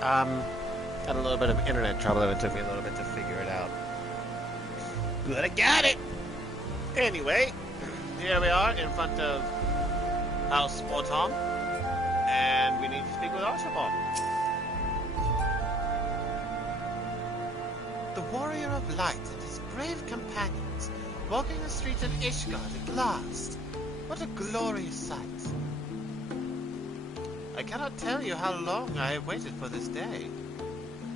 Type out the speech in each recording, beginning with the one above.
Had a little bit of internet trouble and it took me a little bit to figure it out. But I got it! Anyway, here we are in front of House Autumn, and we need to speak with Archibald. The warrior of light and his brave companions, walking the streets of Ishgard at last. What a glorious sight. I cannot tell you how long I have waited for this day.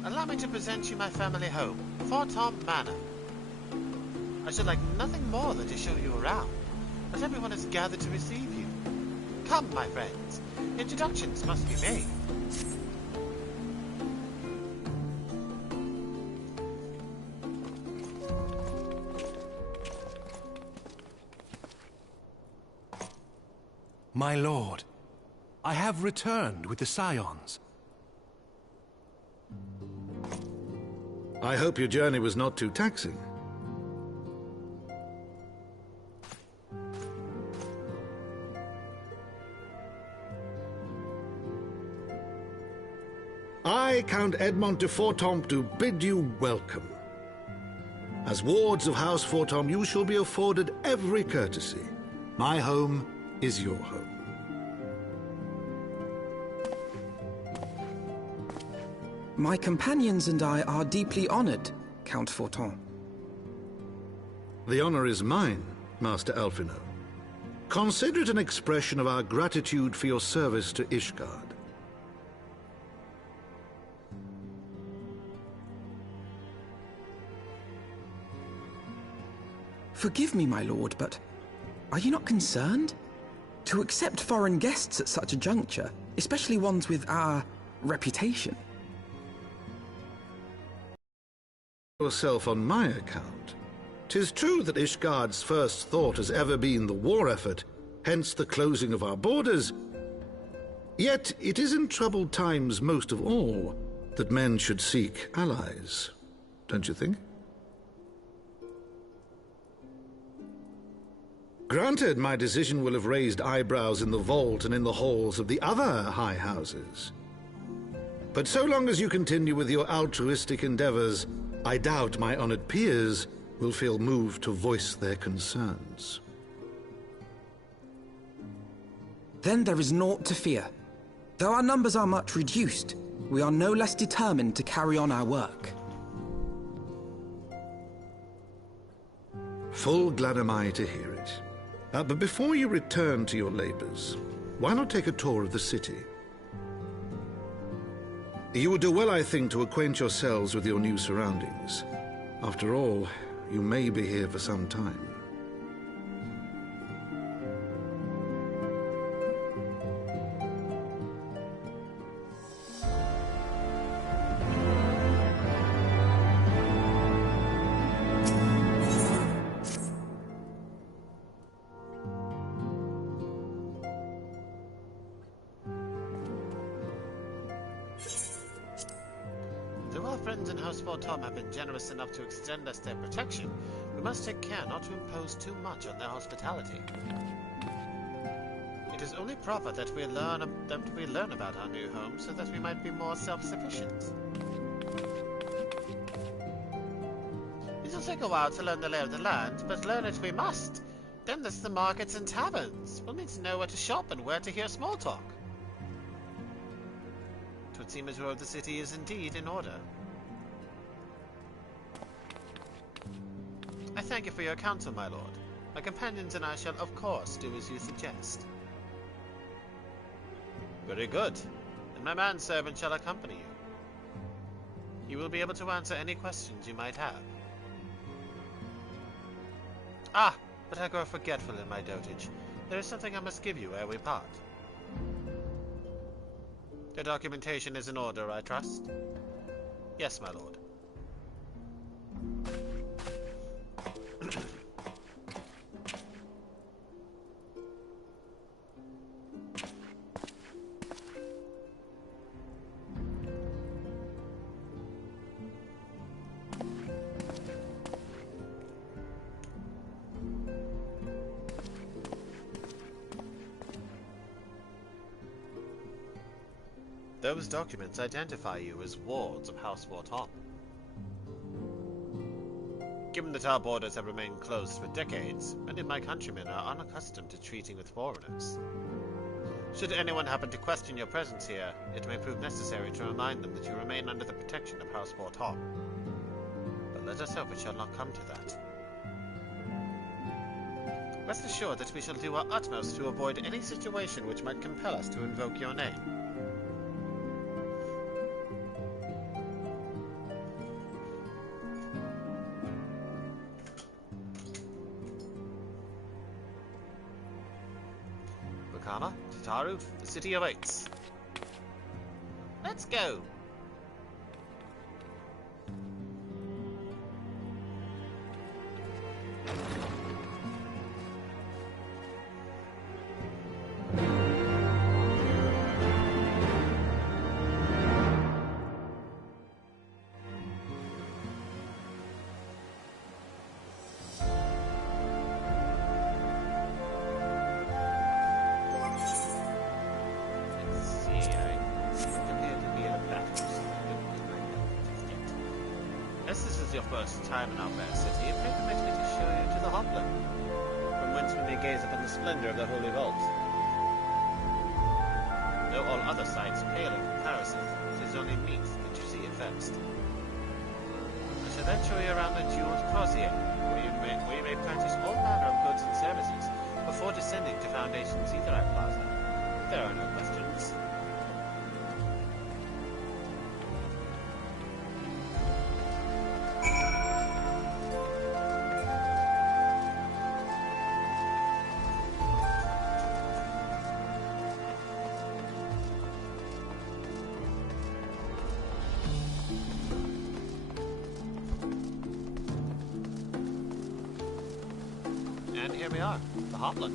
Allow me to present you my family home, Fortom Manor. I should like nothing more than to show you around, but everyone has gathered to receive you. Come, my friends, introductions must be made. My lord, I have returned with the Scions. I hope your journey was not too taxing. I, Count Edmond de Fortom, do bid you welcome. As wards of House Fortom, you shall be afforded every courtesy. My home is your home. My companions and I are deeply honored, Count Forton. The honor is mine, Master Alphino. Consider it an expression of our gratitude for your service to Ishgard. Forgive me, my lord, but are you not concerned? To accept foreign guests at such a juncture, especially ones with our reputation. Yourself on my account. 'Tis true that Ishgard's first thought has ever been the war effort, hence the closing of our borders. Yet it is in troubled times most of all that men should seek allies, don't you think? Granted, my decision will have raised eyebrows in the vault and in the halls of the other high houses. But so long as you continue with your altruistic endeavors, I doubt my honored peers will feel moved to voice their concerns. Then there is naught to fear. Though our numbers are much reduced, we are no less determined to carry on our work. Full glad am I to hear it. But before you return to your labors, why not take a tour of the city? You would do well, I think, to acquaint yourselves with your new surroundings. After all, you may be here for some time. Though our friends in House Fortom have been generous enough to extend us their protection, we must take care not to impose too much on their hospitality. It is only proper that we learn about our new home so that we might be more self-sufficient. It'll take a while to learn the lay of the land, but learn it we must. Then there's the markets and taverns. We'll need to know where to shop and where to hear small talk. It would seem as though the city is indeed in order. I thank you for your counsel, my lord. My companions and I shall, of course, do as you suggest. Very good. And my manservant shall accompany you. He will be able to answer any questions you might have. Ah, but I grow forgetful in my dotage. There is something I must give you ere we part. The documentation is in order, I trust? Yes, my lord. Those documents identify you as wards of House Vortom. Given that our borders have remained closed for decades, many of my countrymen are unaccustomed to treating with foreigners. Should anyone happen to question your presence here, it may prove necessary to remind them that you remain under the protection of House Vortom. But let us hope it shall not come to that. Rest assured that we shall do our utmost to avoid any situation which might compel us to invoke your name. Bukama, Tataru, the city awaits. Let's go! Your first time in our fair city, it may permit me to show you to the Hopland, from whence we may gaze upon the splendor of the Holy Vault. Though all other sights pale in comparison, it is only meet that you see it first. I shall then show you around the jeweled crozier, where you may purchase all manner of goods and services before descending to Foundation's Etherite Plaza. There are no questions. And here we are, the Hopland.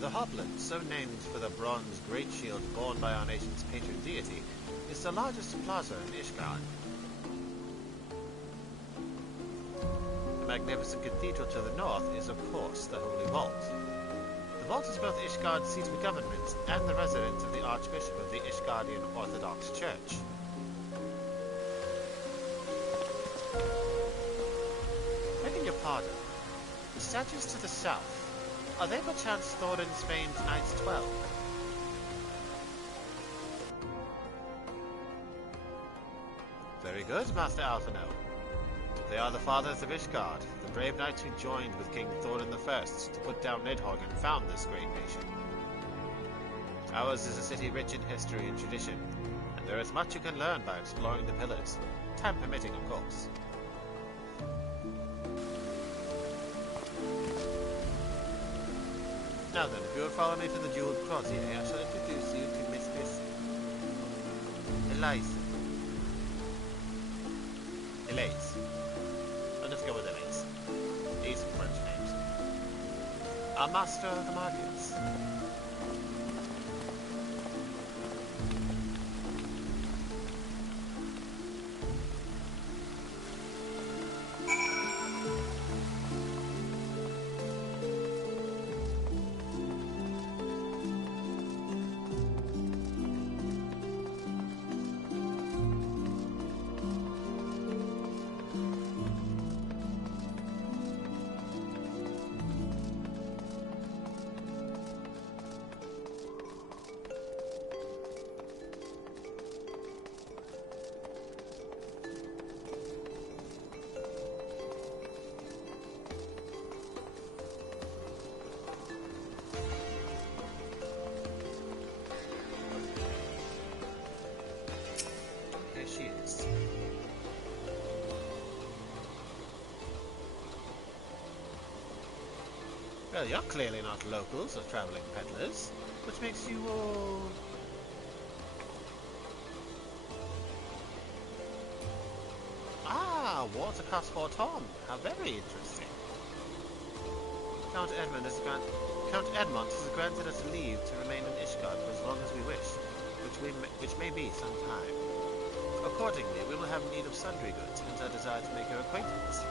The Hopland, so named for the bronze great shield borne by our nation's patron deity, is the largest plaza in Ishgard. The magnificent cathedral to the north is, of course, the Holy Vault. The vault is both Ishgard's seat of government and the residence of the Archbishop of the Ishgardian Orthodox Church. Begging your pardon, the statues to the south, are they perchance Thorin Spain's Knights 12? Very good, Master Alphino. They are the fathers of Ishgard, the brave knights who joined with King Thorin I to put down Nidhogg and found this great nation. Ours is a city rich in history and tradition, and there is much you can learn by exploring the pillars, time permitting, of course. Now then, if you will follow me to the jeweled crozier, I shall introduce you to Mistress Elise. Let's go with Elise. These are French names. Our master of the markets. Well, you're clearly not locals or traveling peddlers, which makes you all... Ah, Watercross Vortom. How very interesting. Count Edmund has granted us leave to remain in Ishgard for as long as we wish, which may be some time. Accordingly, we will have need of sundry goods, hence our desire to make your acquaintance.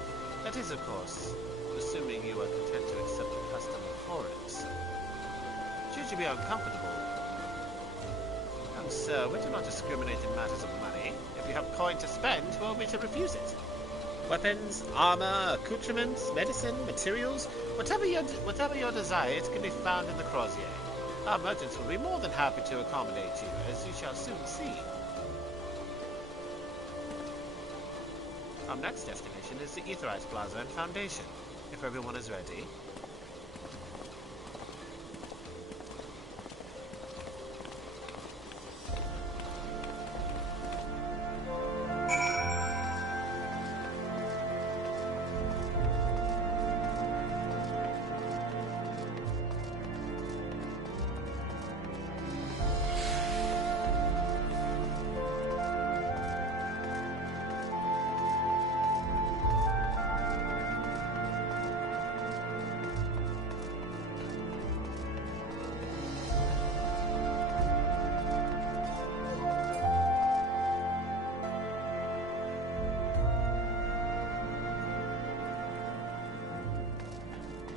That is, of course, assuming you are content to accept the custom of foreigners. Should you be uncomfortable? Young sir, we do not discriminate in matters of money. If you have coin to spend, who are we to refuse it? Weapons, armor, accoutrements, medicine, materials, whatever your desire, it can be found in the crozier. Our merchants will be more than happy to accommodate you, as you shall soon see. Our next destination is the Aetherite Plaza and Foundation, if everyone is ready.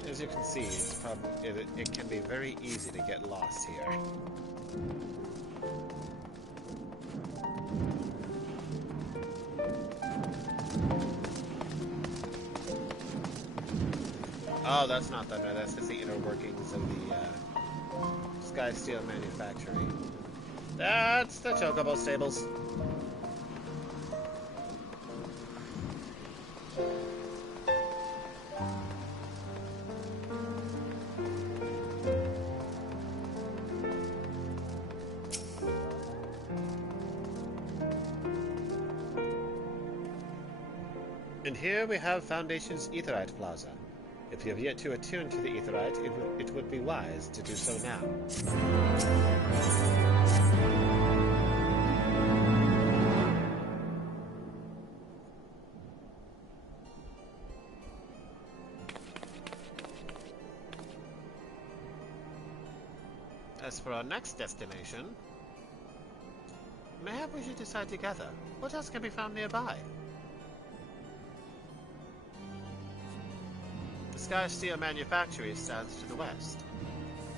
As you can see, it can be very easy to get lost here. Oh, that's not thunder. That's just the inner workings of the Sky Steel manufacturing. That's the Chocobo stables. And here we have Foundation's Aetherite Plaza. If you have yet to attune to the Aetherite, it would be wise to do so now. As for our next destination, mayhap we should decide together. What else can be found nearby? Sky Steel Manufactory stands to the west.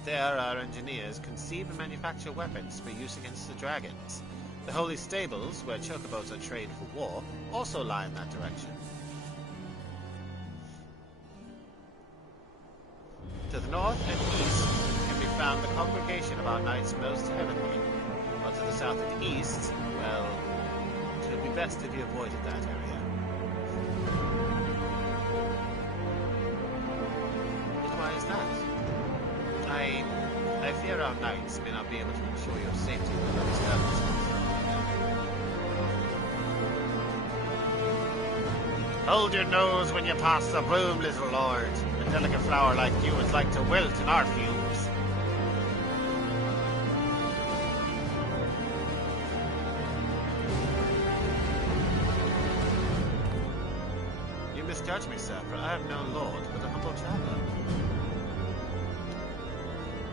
There, our engineers conceive and manufacture weapons for use against the dragons. The Holy Stables, where chocobos are trained for war, also lie in that direction. To the north and east can be found the congregation of our knights most heavenly. While to the south and east, well, it would be best if you avoided that area. Why is that? I fear our knights may not be able to ensure your safety when those devils come. Hold your nose when you pass the broom, little lord. A delicate flower like you is like to wilt in our fields. You misjudge me, sir, for I am no lord, but a humble traveler.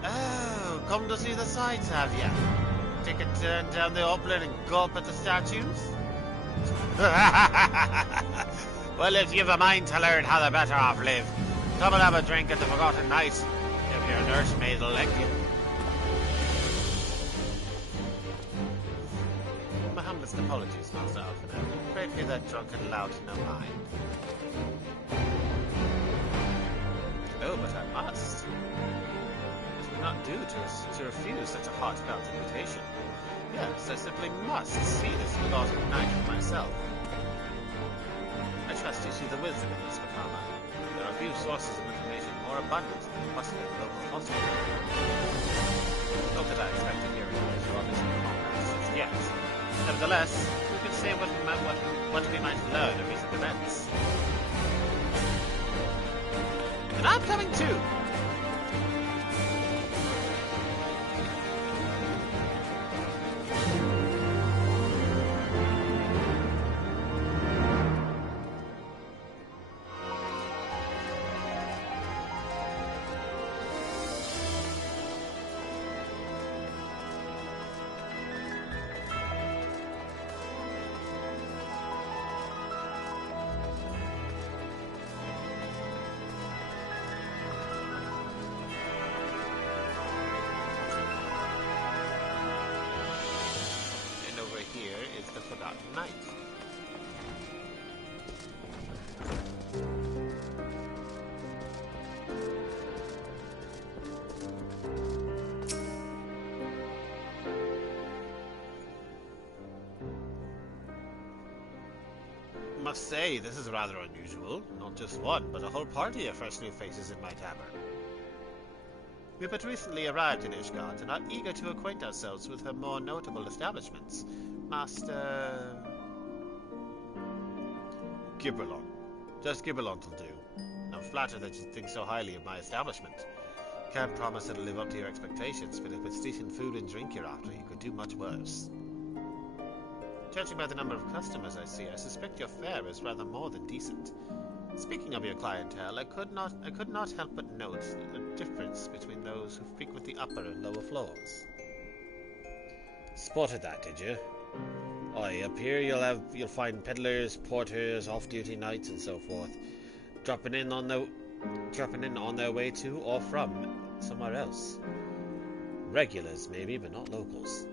Oh, come to see the sights, have ya? Take a turn down the upland and gulp at the statues? Well, if you've a mind to learn how the better off live, come and have a drink at the Forgotten Knight, if your nursemaid'll let you. My humblest apologies, Master Alphanet. Pray pay that drunken lout no mind. Oh, but I must. Not due to refuse such a heartfelt invitation. Yes, I simply must see this forgotten knight for myself. I trust you see the wisdom in this, Makama. There are few sources of information more abundant than the bustling local hospital. Not that I expect to hear anything from this comrades just yet. Nevertheless, we can say what we might learn of recent events. And I'm coming too! must say, this is rather unusual. Not just one, but a whole party of fresh new faces in my tavern. We but recently arrived in Ishgard and are eager to acquaint ourselves with her more notable establishments. Master... Gibberlon. Just Gibberlon will do. I'm flattered that you think so highly of my establishment. Can't promise it'll live up to your expectations, but if it's decent food and drink you're after, you could do much worse. Judging by the number of customers I see, I suspect your fare is rather more than decent. Speaking of your clientele, I could not help but note a difference between those who frequent the upper and lower floors. Spotted that, did you? Aye, up here you'll find peddlers, porters, off-duty knights, and so forth, dropping in on their way to or from somewhere else. Regulars, maybe, but not locals.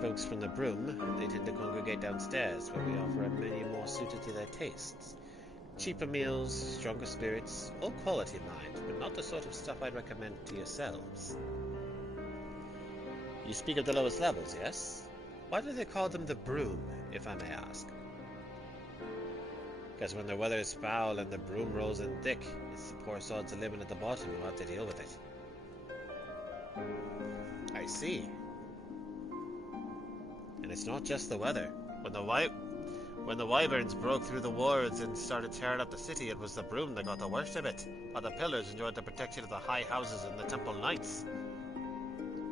Folks from the Broom, they tend to congregate downstairs, where we offer a menu more suited to their tastes. Cheaper meals, stronger spirits, all quality mind, but not the sort of stuff I'd recommend to yourselves. You speak of the lowest levels, yes? Why do they call them the Broom, if I may ask? Because when the weather is foul and the broom rolls in thick, it's the poor sods living at the bottom who have to deal with it. I see. And it's not just the weather. When the wyverns broke through the wards and started tearing up the city, it was the Broom that got the worst of it, while the pillars enjoyed the protection of the high houses and the temple knights.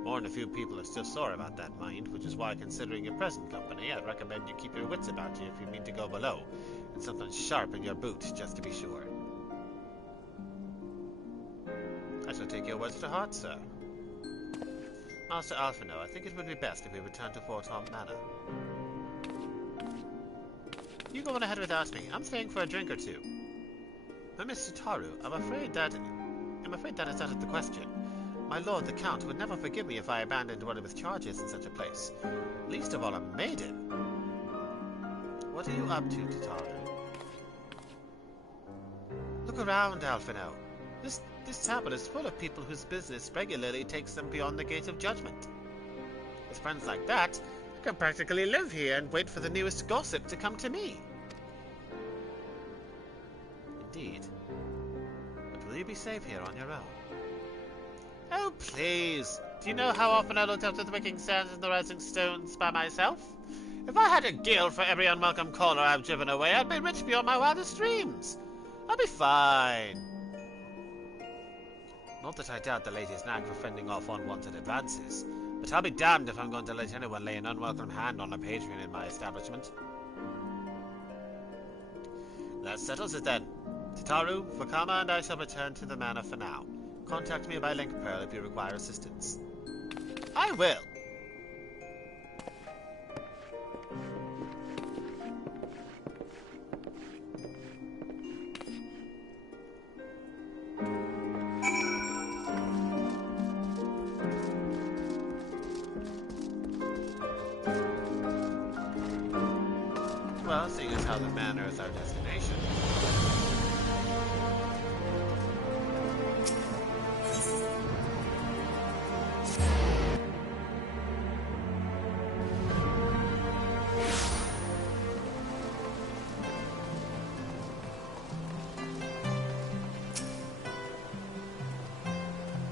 More than a few people are still sore about that, mind, which is why, considering your present company, I'd recommend you keep your wits about you if you mean to go below, and something sharp in your boot, just to be sure. I shall take your words to heart, sir. Master Alphino, I think it would be best if we return to Fort Tom Manor. You go on ahead without me. I'm staying for a drink or two. But Mr. Taru, I'm afraid that is out of the question. My lord the Count would never forgive me if I abandoned one of his charges in such a place. Least of all a maiden. What are you up to, Tataru? Look around, Alphino. This tavern is full of people whose business regularly takes them beyond the gate of judgment. With friends like that, I can practically live here and wait for the newest gossip to come to me. Indeed. But will you be safe here on your own? Oh, please. Do you know how often I looked up to the wicking sands and the rising stones by myself? If I had a guild for every unwelcome caller I've driven away, I'd be rich beyond my wildest dreams. I'll be fine. Not that I doubt the lady's knack for fending off unwanted advances, but I'll be damned if I'm going to let anyone lay an unwelcome hand on a patron in my establishment. That settles it then. Tataru, Fakama, and I shall return to the manor for now. Contact me by link pearl if you require assistance. I will! Well, seeing as how the manor is our destination.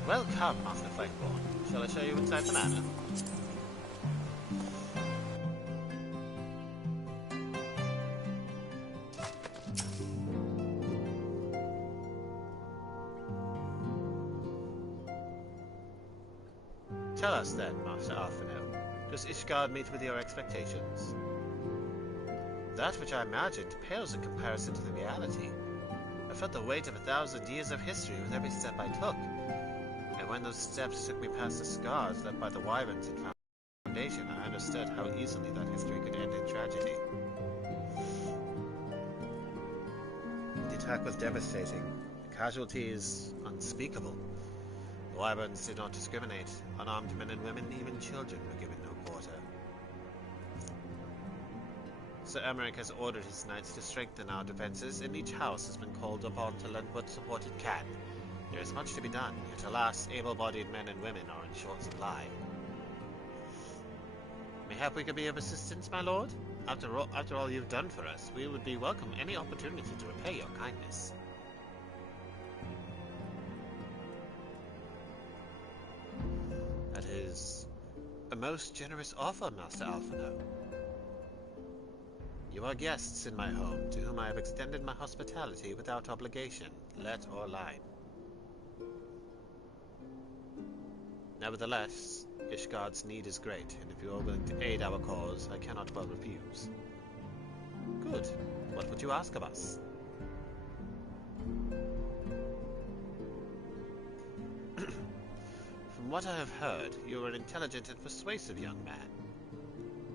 Welcome, Master Flakeborn. Shall I show you inside the manor? Tell us then, Master Alphino, does Ishgard meet with your expectations? That which I imagined pales in comparison to the reality. I felt the weight of 1,000 years of history with every step I took. And when those steps took me past the scars left by the wyverns and foundation, I understood how easily that history could end in tragedy. The attack was devastating. The casualties unspeakable. The wyverns did not discriminate. Unarmed men and women, even children, were given no quarter. Sir Emmerich has ordered his knights to strengthen our defenses, and each house has been called upon to lend what support it can. There is much to be done, yet alas, able-bodied men and women are in short supply. Mayhap we could be of assistance, my lord? After all you've done for us, we would be welcome any opportunity to repay your kindness. That is a most generous offer, Master Alphino. You are guests in my home, to whom I have extended my hospitality without obligation, let or line. Nevertheless, Ishgard's need is great, and if you are willing to aid our cause, I cannot well refuse. Good. What would you ask of us? From what I have heard, you are an intelligent and persuasive young man.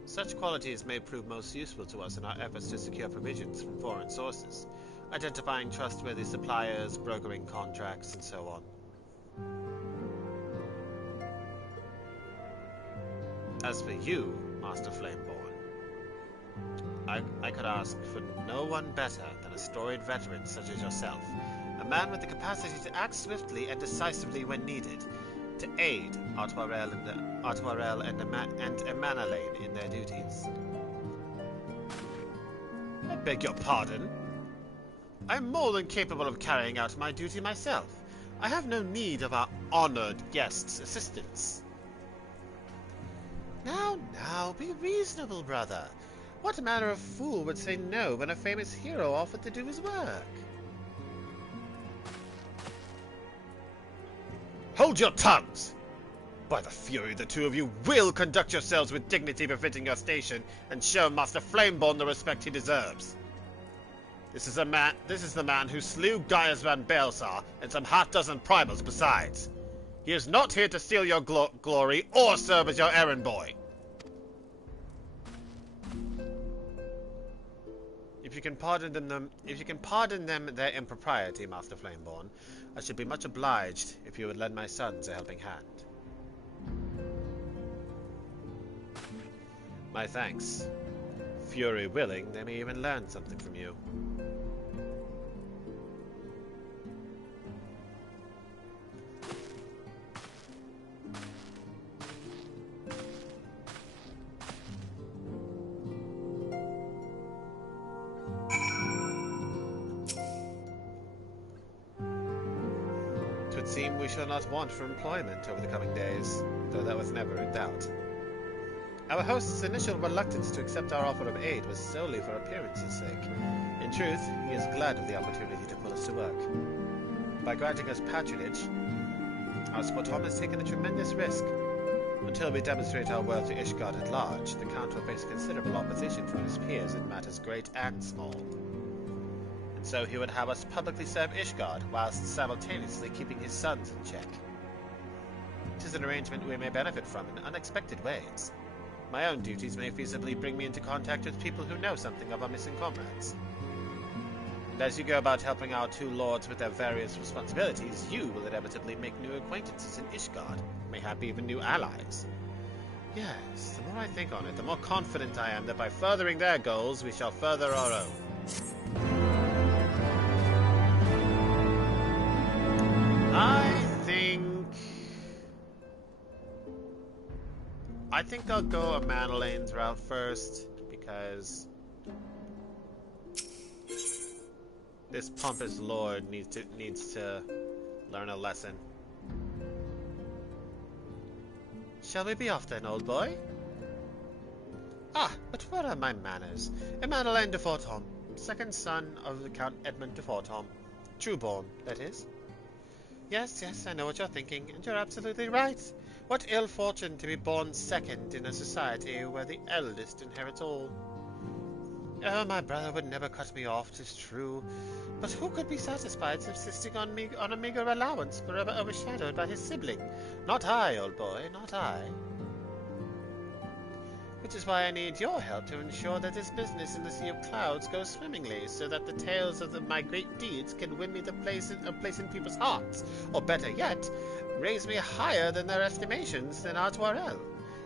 Such qualities may prove most useful to us in our efforts to secure provisions from foreign sources, identifying trustworthy suppliers, brokering contracts, and so on. As for you, Master Flameborn, I could ask for no one better than a storied veteran such as yourself, a man with the capacity to act swiftly and decisively when needed, to aid Artwarel and Amanalain in their duties. I beg your pardon? I am more than capable of carrying out my duty myself. I have no need of our honored guest's assistance. Now, be reasonable, brother. What manner of fool would say no when a famous hero offered to do his work? Hold your tongues! By the fury, the two of you will conduct yourselves with dignity befitting your station, and show Master Flameborn the respect he deserves. This is the man who slew Gaius van Baelsar and some half-dozen primals besides. He is not here to steal your glory or serve as your errand boy. If you can pardon them their impropriety, Master Flameborn, I should be much obliged if you would lend my sons a helping hand. My thanks. Fury willing, they may even learn something from you. It would seem we shall not want for employment over the coming days, though that was never in doubt. Our host's initial reluctance to accept our offer of aid was solely for appearance's sake. In truth, he is glad of the opportunity to put us to work. By granting us patronage, our Tom has taken a tremendous risk. Until we demonstrate our worth to Ishgard at large, the Count will face considerable opposition from his peers in matters great and small. And so he would have us publicly serve Ishgard, whilst simultaneously keeping his sons in check. It is an arrangement we may benefit from in unexpected ways. My own duties may feasibly bring me into contact with people who know something of our missing comrades. And as you go about helping our two lords with their various responsibilities, you will inevitably make new acquaintances in Ishgard, mayhap even new allies. Yes, the more I think on it, the more confident I am that by furthering their goals, we shall further our own. I think I'll go Amanalain's route first, because this pompous lord needs to learn a lesson. Shall we be off then, old boy? Ah, but where are my manners? Amanalain de Fortom, second son of the Count Edmund de Fortom. Trueborn, that is. Yes, I know what you're thinking, and you're absolutely right. What ill fortune to be born second in a society where the eldest inherits all. Oh, my brother would never cut me off, 'tis true, but who could be satisfied subsisting on a meager allowance, forever overshadowed by his sibling? Not I, old boy, not I. Which is why I need your help to ensure that this business in the Sea of Clouds goes swimmingly, so that the tales of my great deeds can win me a place in people's hearts, or better yet, raise me higher than their estimations than Artwarel.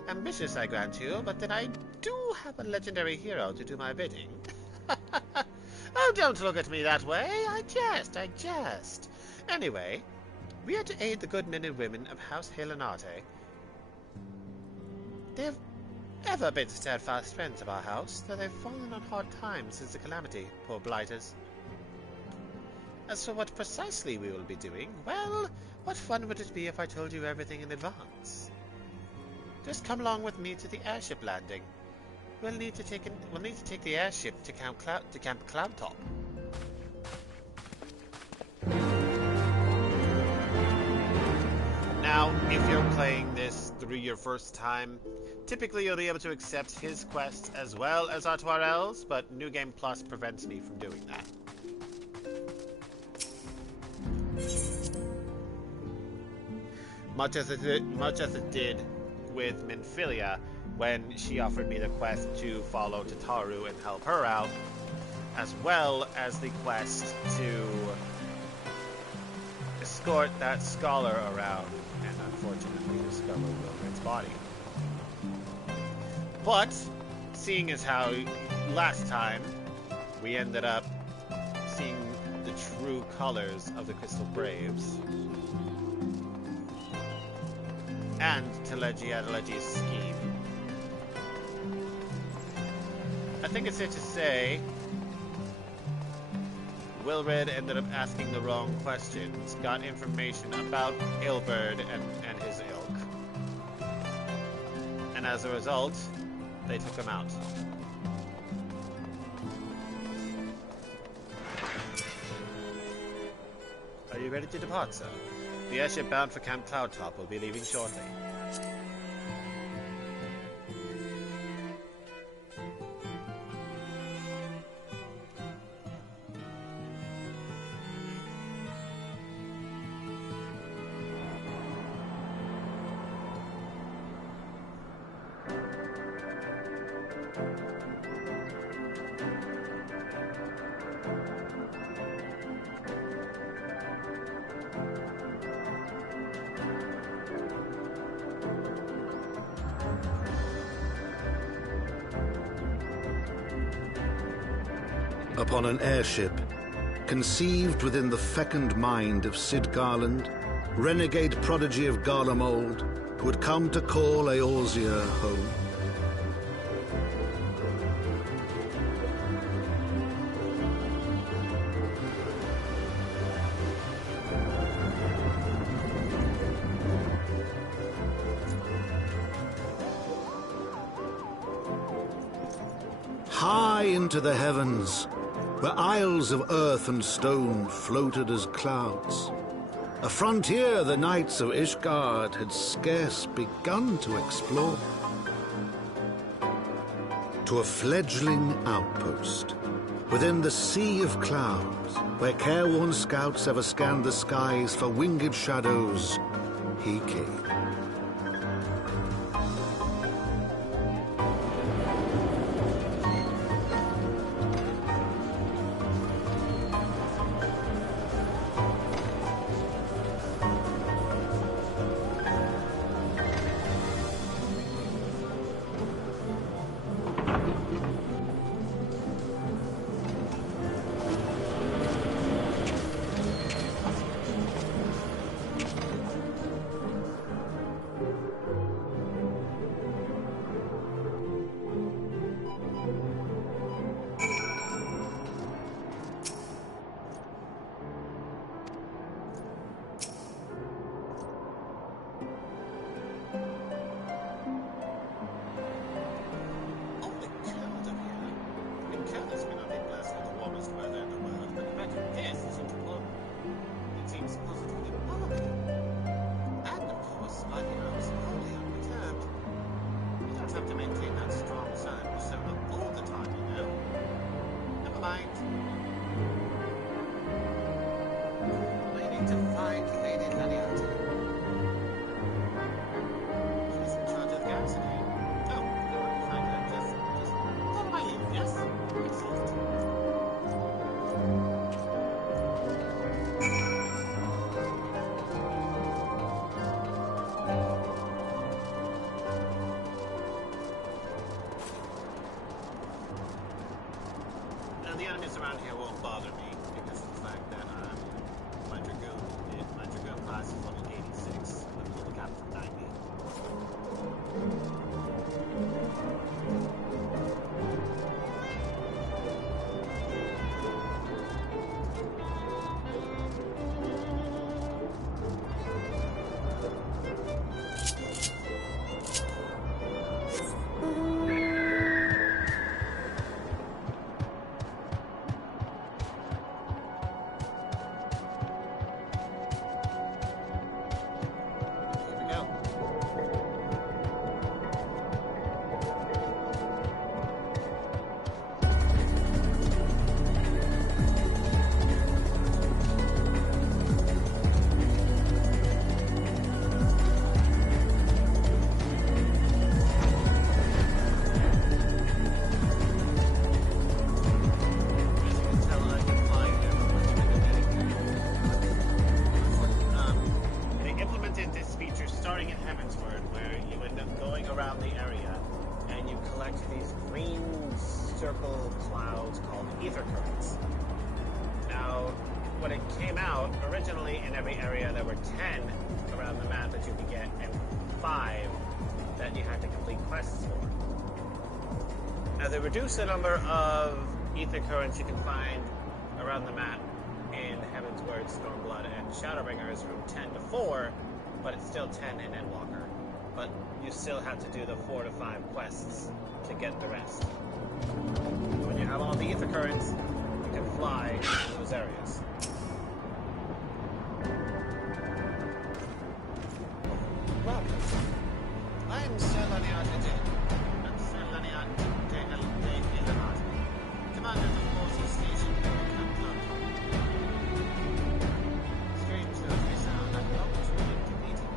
Ambitious, I grant you, but then I do have a legendary hero to do my bidding. Oh, don't look at me that way. I jest. Anyway, we are to aid the good men and women of House Helenate. ever been steadfast friends of our house, though they've fallen on hard times since the calamity, poor blighters. As for what precisely we will be doing, well, what fun would it be if I told you everything in advance? Just come along with me to the airship landing. We'll need to take the airship to Camp Cloudtop. Now, if you're playing this through your first time, typically you'll be able to accept his quest as well as Artoirel's, but New Game Plus prevents me from doing that. Much as it did with Minfilia when she offered me the quest to follow Tataru and help her out, as well as the quest to escort that scholar around and unfortunately discover Wilfred's body. But, seeing as how last time we ended up seeing the true colors of the Crystal Braves, and Telegi's scheme, I think it's safe to say Wilred ended up asking the wrong questions, got information about Ilberd and his ilk, and as a result, they took him out. Are you ready to depart, sir? The airship bound for Camp Cloudtop will be leaving shortly. Upon an airship, conceived within the fecund mind of Cid Garland, renegade prodigy of Garlemald, who had come to call Eorzea home. High into the heavens, where isles of earth and stone floated as clouds, a frontier the knights of Ishgard had scarce begun to explore. To a fledgling outpost, within the sea of clouds, where careworn scouts ever scanned the skies for winged shadows, he came. The enemies around here won't bother me because of the fact that my Dragoon class is level 86 and the captain 90. every area there were 10 around the map that you could get, and 5 that you had to complete quests for. Now, they reduced the number of ether currents you can find around the map in Heaven's Word, Stormblood, and Shadowbringers from 10 to 4, but it's still 10 in Endwalker. But you still have to do the 4 to 5 quests to get the rest. When you have all the ether currents, you can fly in those areas. Welcome. I'm Sir Laniat Adin. I'm Sir Laniat de Illanat, Commander of the Forces stationed at Camp Cloudtop. Strange though it may sound, I'm not willing to meet him.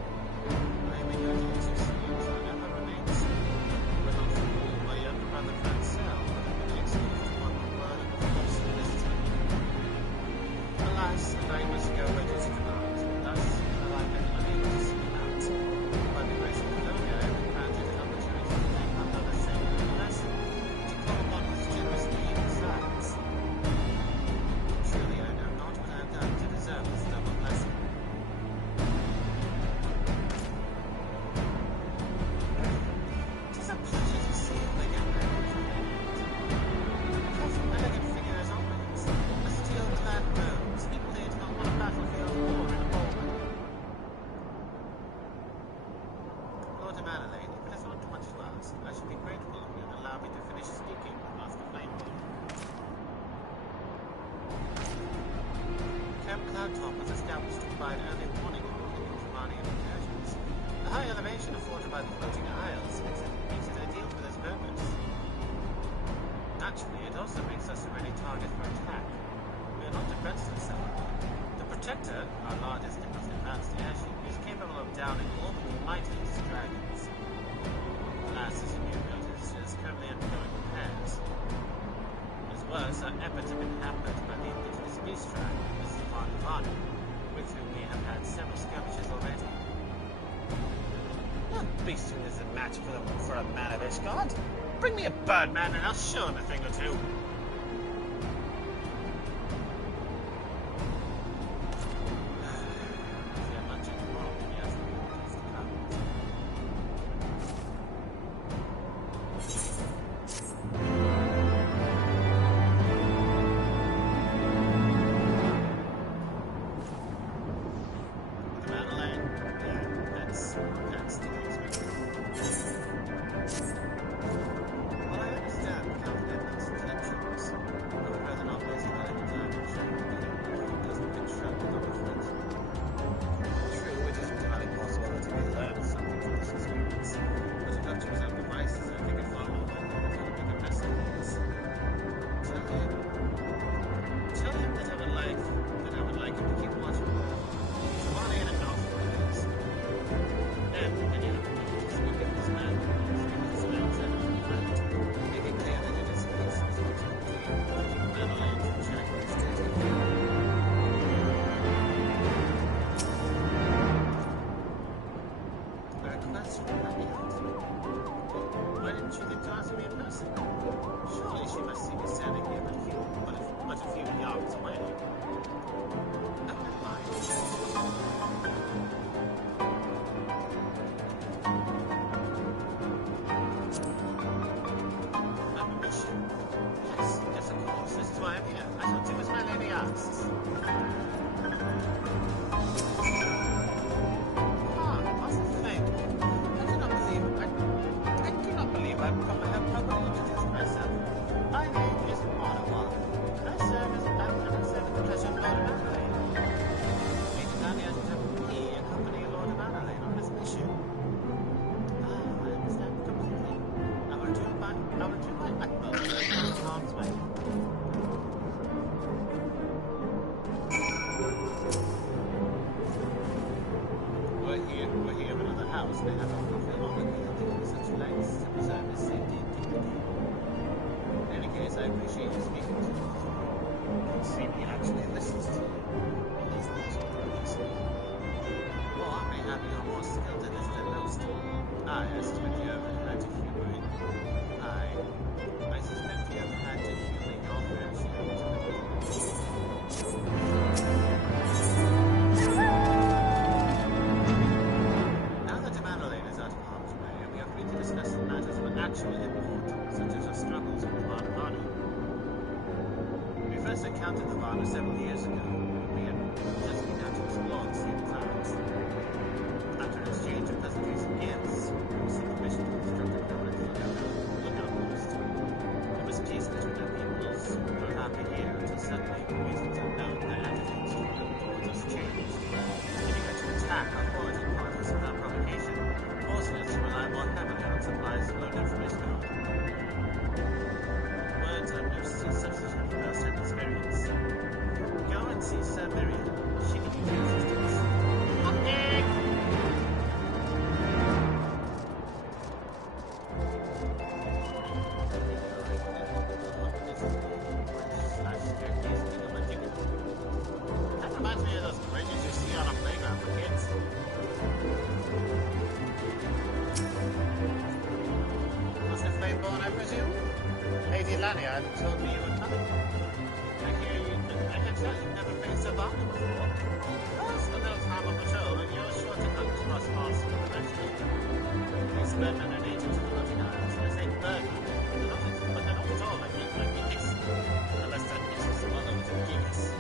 I am a young who seems I'll never remain single, but not for you, my younger brother Francel, but I've been exposed to one more word of the force of this time. Alas, and I must go by duty command, thus have I been unable to see him out. By the grace of Colonia, I have been granted an opportunity to take my mother's sacred lesson, to call upon his generous aid besides. Truly, I know not what I have done to deserve this double blessing. Tis a pleasure to see you again, my old friend. A thousand elegant figures always, a steel-clad rose, equally on a battlefield or in a ballroom. Lord of Adelaide, if it is not too much to ask, I should be grateful if you would allow me to finish speaking with Master Flamebolt. Camp Cloudtop was established to provide early warning of impending Germanian incursions. The high elevation afforded by the floating isles makes it ideal for this purpose. Naturally, it also makes us a ready target for attack. We are not defenseless, however. The Protector, our largest and most advanced airship, is capable of downing all the mightiest dragons. Alas, as you may have noticed, it is currently undergoing repairs. As worse, our efforts have been hampered by the indigenous beast dragon, Mrs. Von Vanu, with whom we have had several skirmishes already. What beasting is a match for a man of Ishgard? Bring me a birdman and I'll show him a thing or two. Why didn't you think to ask me in person? Surely she must see me standing here but a few yards away. No, never mind. A mission? Yes, of course. This is why I'm here. I shall do as my lady asks. I've come to have publicly introduced myself. My name is Monowal. I serve as a servant to pleasure of Lord of Adelaide. Lady Laniat to me accompany Lord of Adelaide on his mission. I understand completely. I will do my utmost to make harm's way. We're here in another house. They have not feel obligated to go to such lengths to preserve his safety and dignity. In any case, I appreciate you speaking to me. It seems he actually listens to you. All these things are progress. Or maybe you're more skilled at this than most. I suspect you have had to humor it. I suspect you have had to humor your fair share of Danny hadn't told me you were coming. I can tell you've never faced a Vanu before. First, a little time on patrol, and you're sure to come to cross paths with the rest of you. These birdmen are native to the floating islands. I say birdmen, but they're not at all like gigas. Unless that gives us some other little gigas.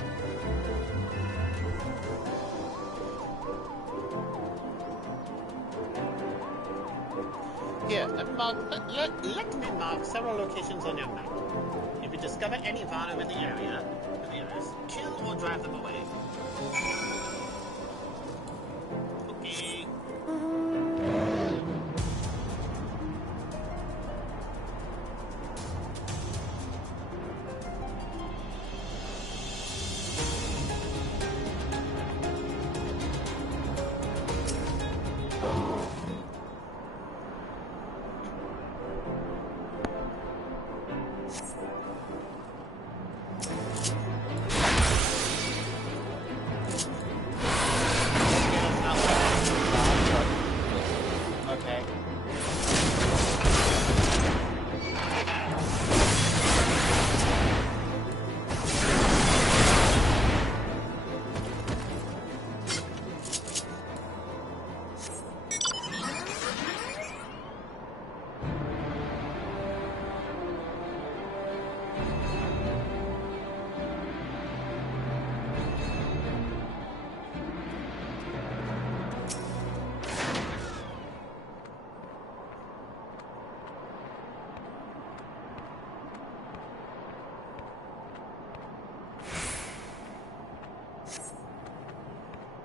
Here, let me mark several locations on your map. If you discover any Vanu in the area, kill or drive them away. Okay.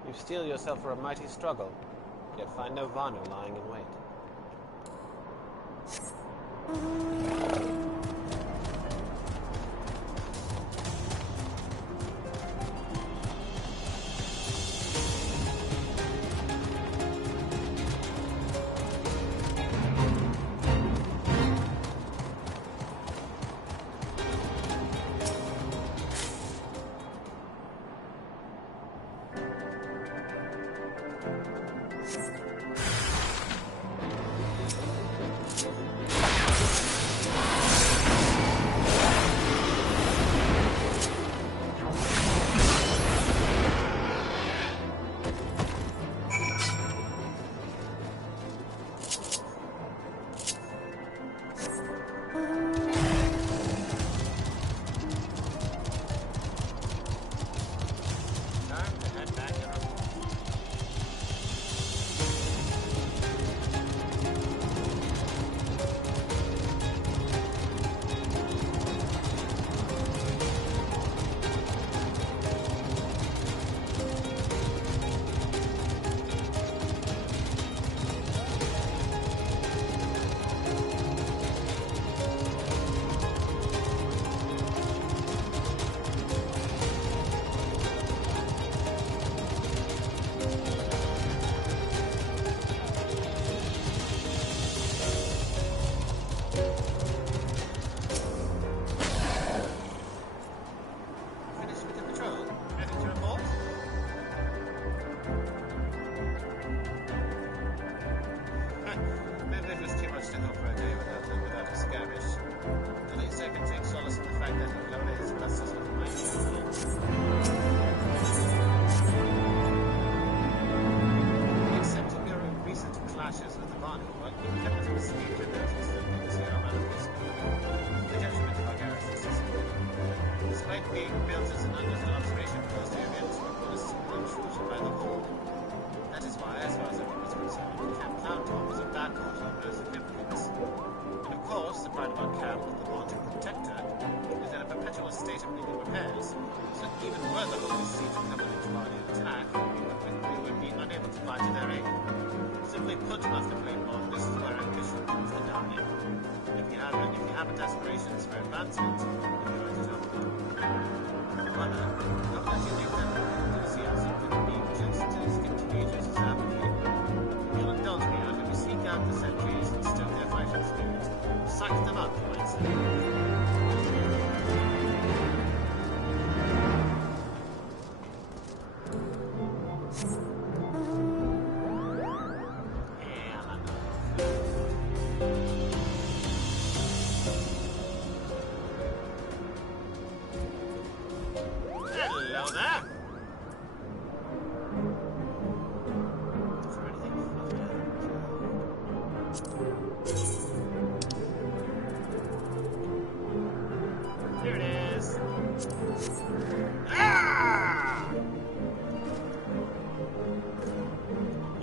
You steel yourself for a mighty struggle, yet find no Vanu lying in wait.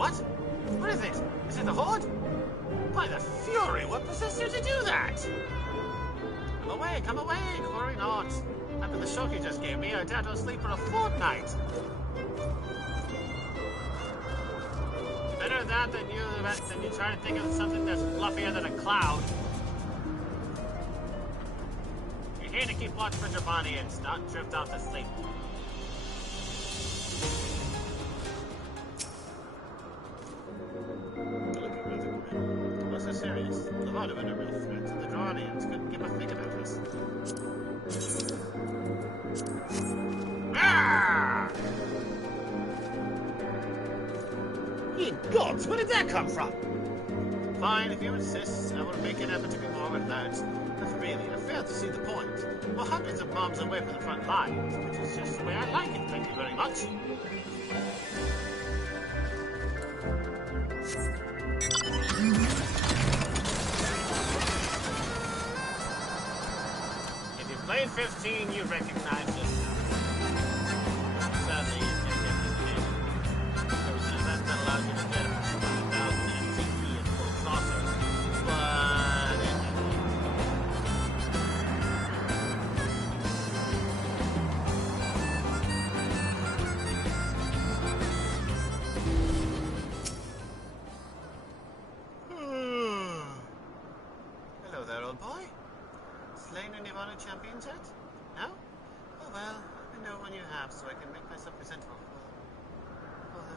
What? What is it? Is it the Horde? By the Fury, what possessed you to do that? Come away, quarry not. After the shock you just gave me, I doubt I'll sleep for a fortnight. Better that than you try to think of something that's fluffier than a cloud. You're here to keep watch for Drabanians, not drift off to sleep. What's so serious? The Horde have been a real threat. The Drabanians couldn't give a fig about us. Ah! Ye gods, where did that come from? Fine, if you insist, I will make an effort to be more alert. But really, I fail to see the point. We're hundreds of miles away from the front lines, which is just the way I like it, thank you very much. If you played 15, you recognize this. Sadly, you can't get this game. There was an event that allowed you to get 100,000 MTP at full saucer, but hello there, old boy. Slain any of our champions yet? No? Oh well, let me know when you have so I can make myself presentable for the...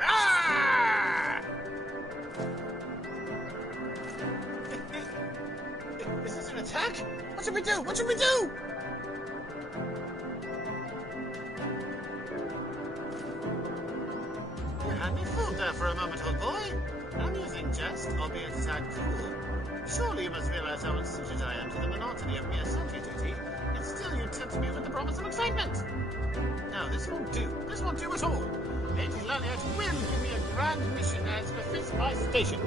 Ah! Is this an attack? What should we do? What should we do? You had me fooled there for a moment, old boy. Amusing jest, albeit a tad cruel. Surely you must realize how unsuited I am to the monotony of mere sentry duty, and still you tempt me with the promise of excitement. No, this won't do. This won't do at all. Lady Laniat will give me a grand mission as befits my station.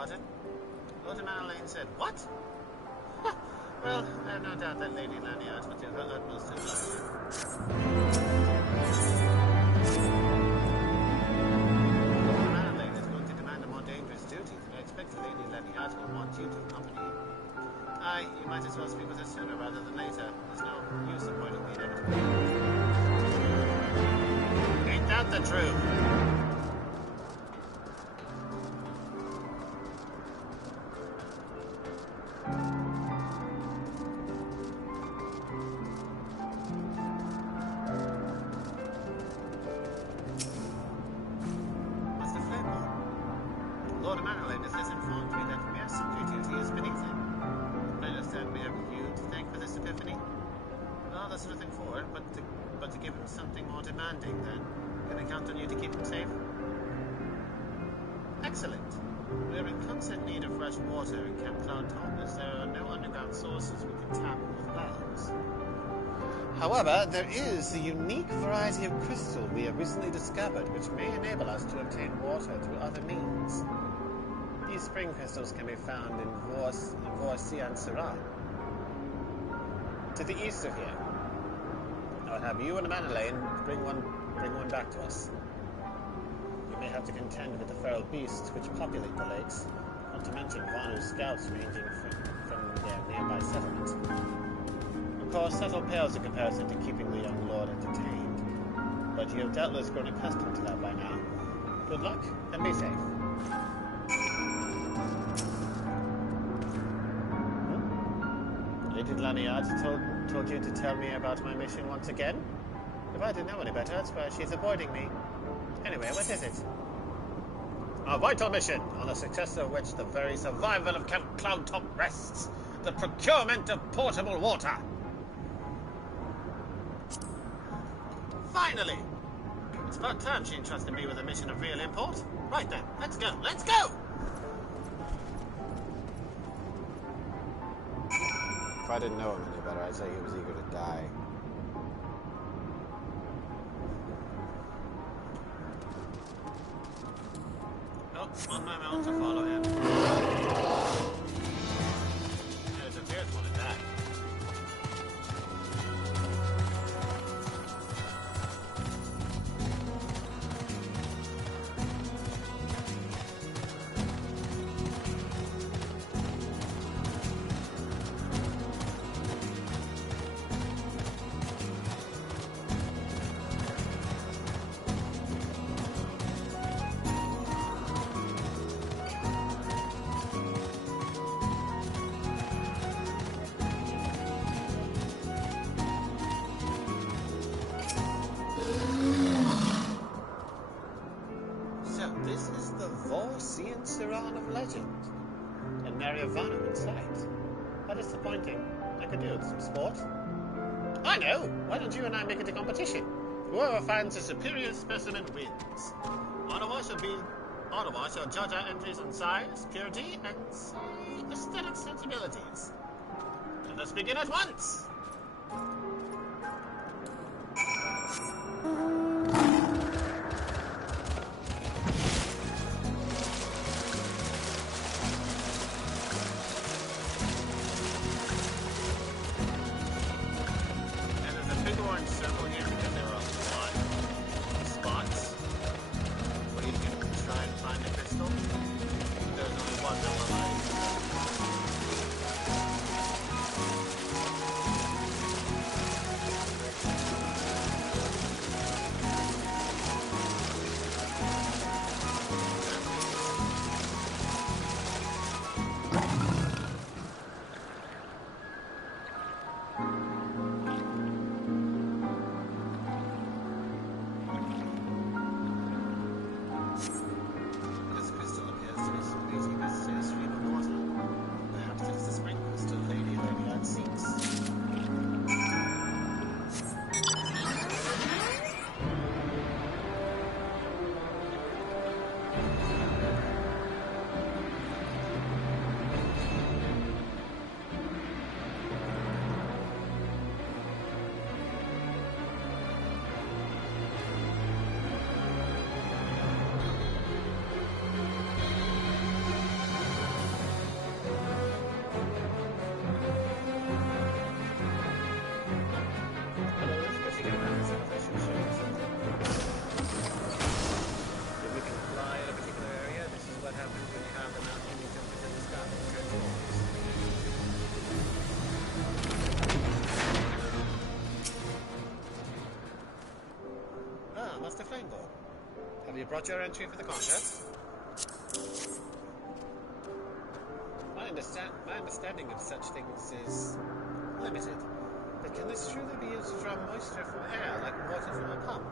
pardon? Lord Mannerlane said, what? Well, I have no doubt that Lady Lanyard will do her utmost to oblige you. Lord Mannerlane is going to demand a more dangerous duty, and I expect that Lady Lanyard will want you to accompany him. Aye, you might as well speak with her sooner rather than later. There's no use avoiding the inevitable. Ain't that the truth? But to give him something more demanding, then. Can I count on you to keep him safe? Excellent. We are in constant need of fresh water in Camp Cloudtop, as there are no underground sources we can tap with wells. However, there is a unique variety of crystal we have recently discovered, which may enable us to obtain water through other means. These spring crystals can be found in Vorsian Siran, to the east of here. I'll have you and Mannerlane bring one back to us. You may have to contend with the feral beasts which populate the lakes, not to mention Vanu scouts ranging from their nearby settlement. Of course, that all pales in comparison to keeping the young lord entertained, but you have doubtless grown accustomed to that by now. Good luck, and be safe. Lady Lanyard told you to tell me about my mission once again? If I didn't know any better, that's why she's avoiding me. Anyway, what is it? A vital mission, on the success of which the very survival of Camp Cloudtop rests. The procurement of portable water. Finally! It's about time she entrusted me with a mission of real import. Right then, let's go, let's go! If I didn't know him any better, I'd say he was eager to die. Oh, on my mount to follow him. There's a fierce one at that. Siran of legend, and marry a Vanu in sight. How disappointing. I could do with some sport. I know! Why don't you and I make it a competition? Whoever finds a superior specimen wins. Otherwise shall judge our entries on size, purity, and, say, aesthetic sensibilities. And let's begin at once! brought your entry for the contest? My understanding of such things is limited. But can this truly be used to draw moisture from air like water from a pump?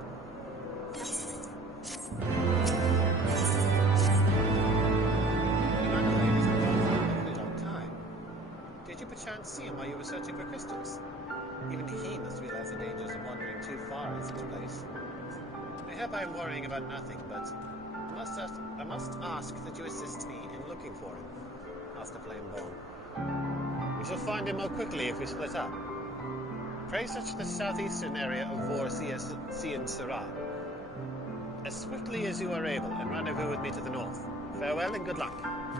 Fascinating. The Manolete has been gone for a very long time. Did you perchance see him while you were searching for crystals? Even he must realize the dangers of wandering too far in such a place. Mayhap I am worrying about nothing, but I must ask that you assist me in looking for him, Master Flameborn. We shall find him more quickly if we split up. Pray search the southeastern area of Vor Cian Sirah as swiftly as you are able, and rendezvous with me to the north. Farewell and good luck. Alright,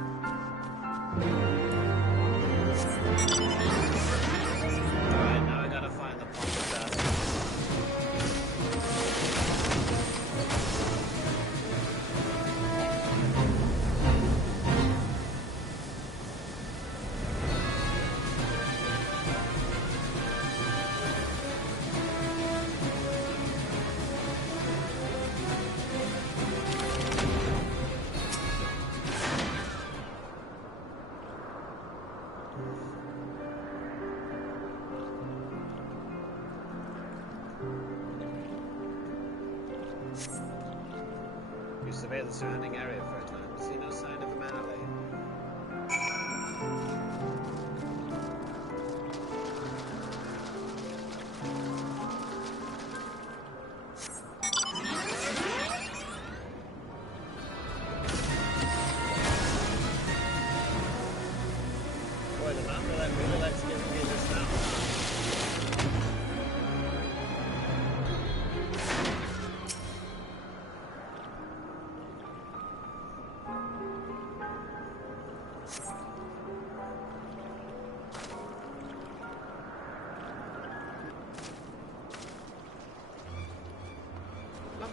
now I gotta find the pompous bastard. You survey the surrounding area for a time, but see no sign of a Manolete. Boy, the Manolete really likes giving me this now.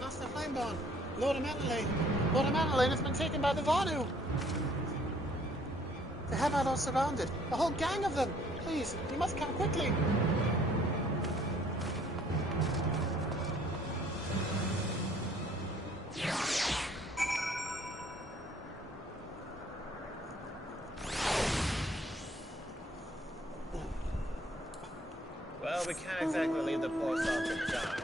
Master Flameborn! Lord Manolete has been taken by the Vanu! The Hamad are surrounded! A whole gang of them! Please, you must come quickly! Well, we can't exactly leave the poor soul to die.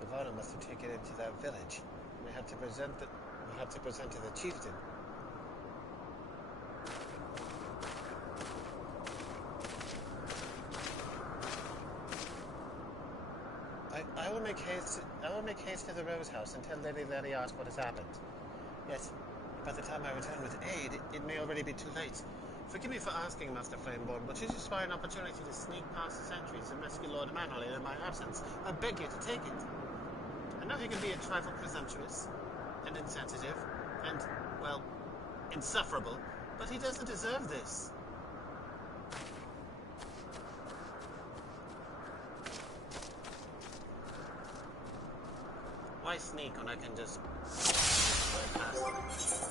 The Vanu must have taken it to that village. We had to present to the chieftain. I will make haste to the Rose House and tell Lady Lariat what has happened. Yet, by the time I return with aid, it may already be too late. Forgive me for asking, Master Flameborn, but should you spy an opportunity to sneak past the sentries and rescue Lord Manolete in my absence, I beg you to take it. I know he can be a trifle presumptuous and insensitive and, well, insufferable, but he doesn't deserve this. Why sneak when I can just bypass?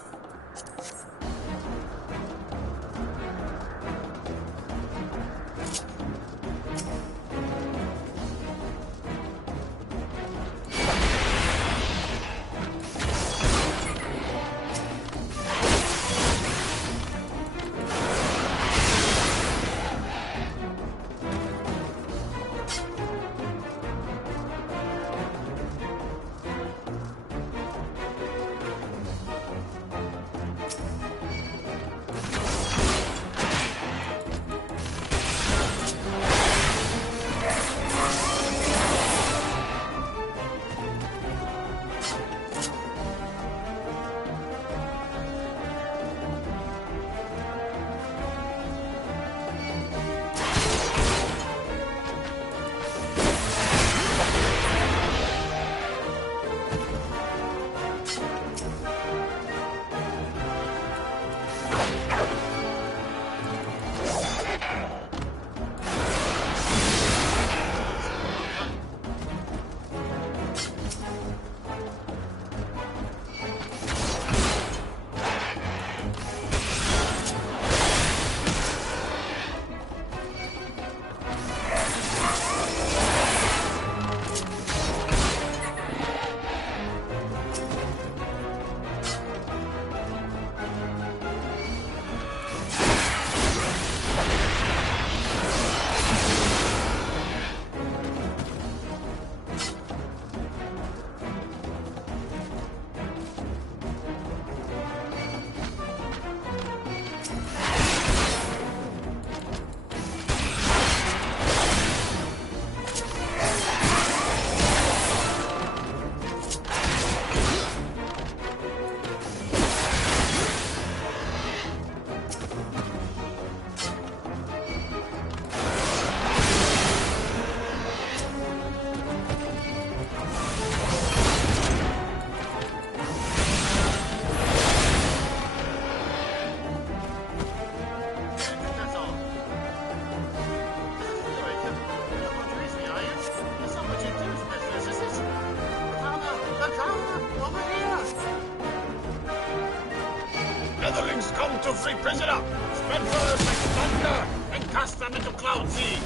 Raise it up! Spread word like thunder, and cast them into cloud sea!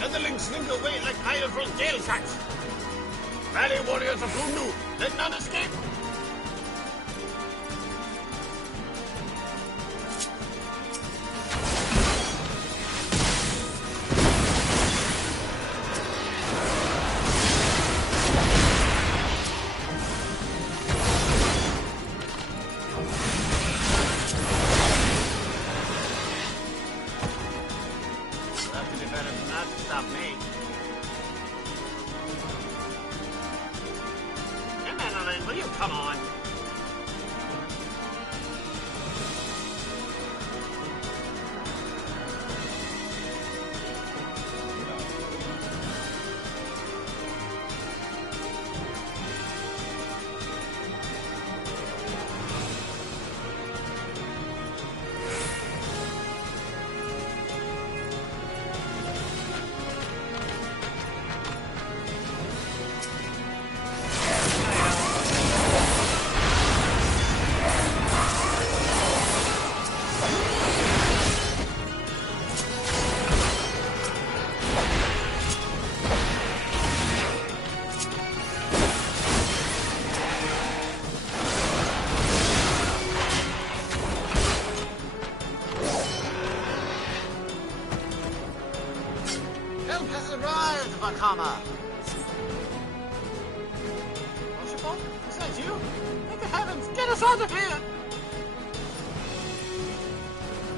Netherlings slink away like Iron jail cats. Valley warriors of Hundu, let none escape. Vakama! Archibald? Is that you? Thank the heavens! Get us out of here!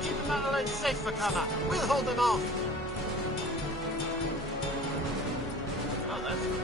Keep the Manolite safe, Vakama! We'll hold them off! Oh, that's good.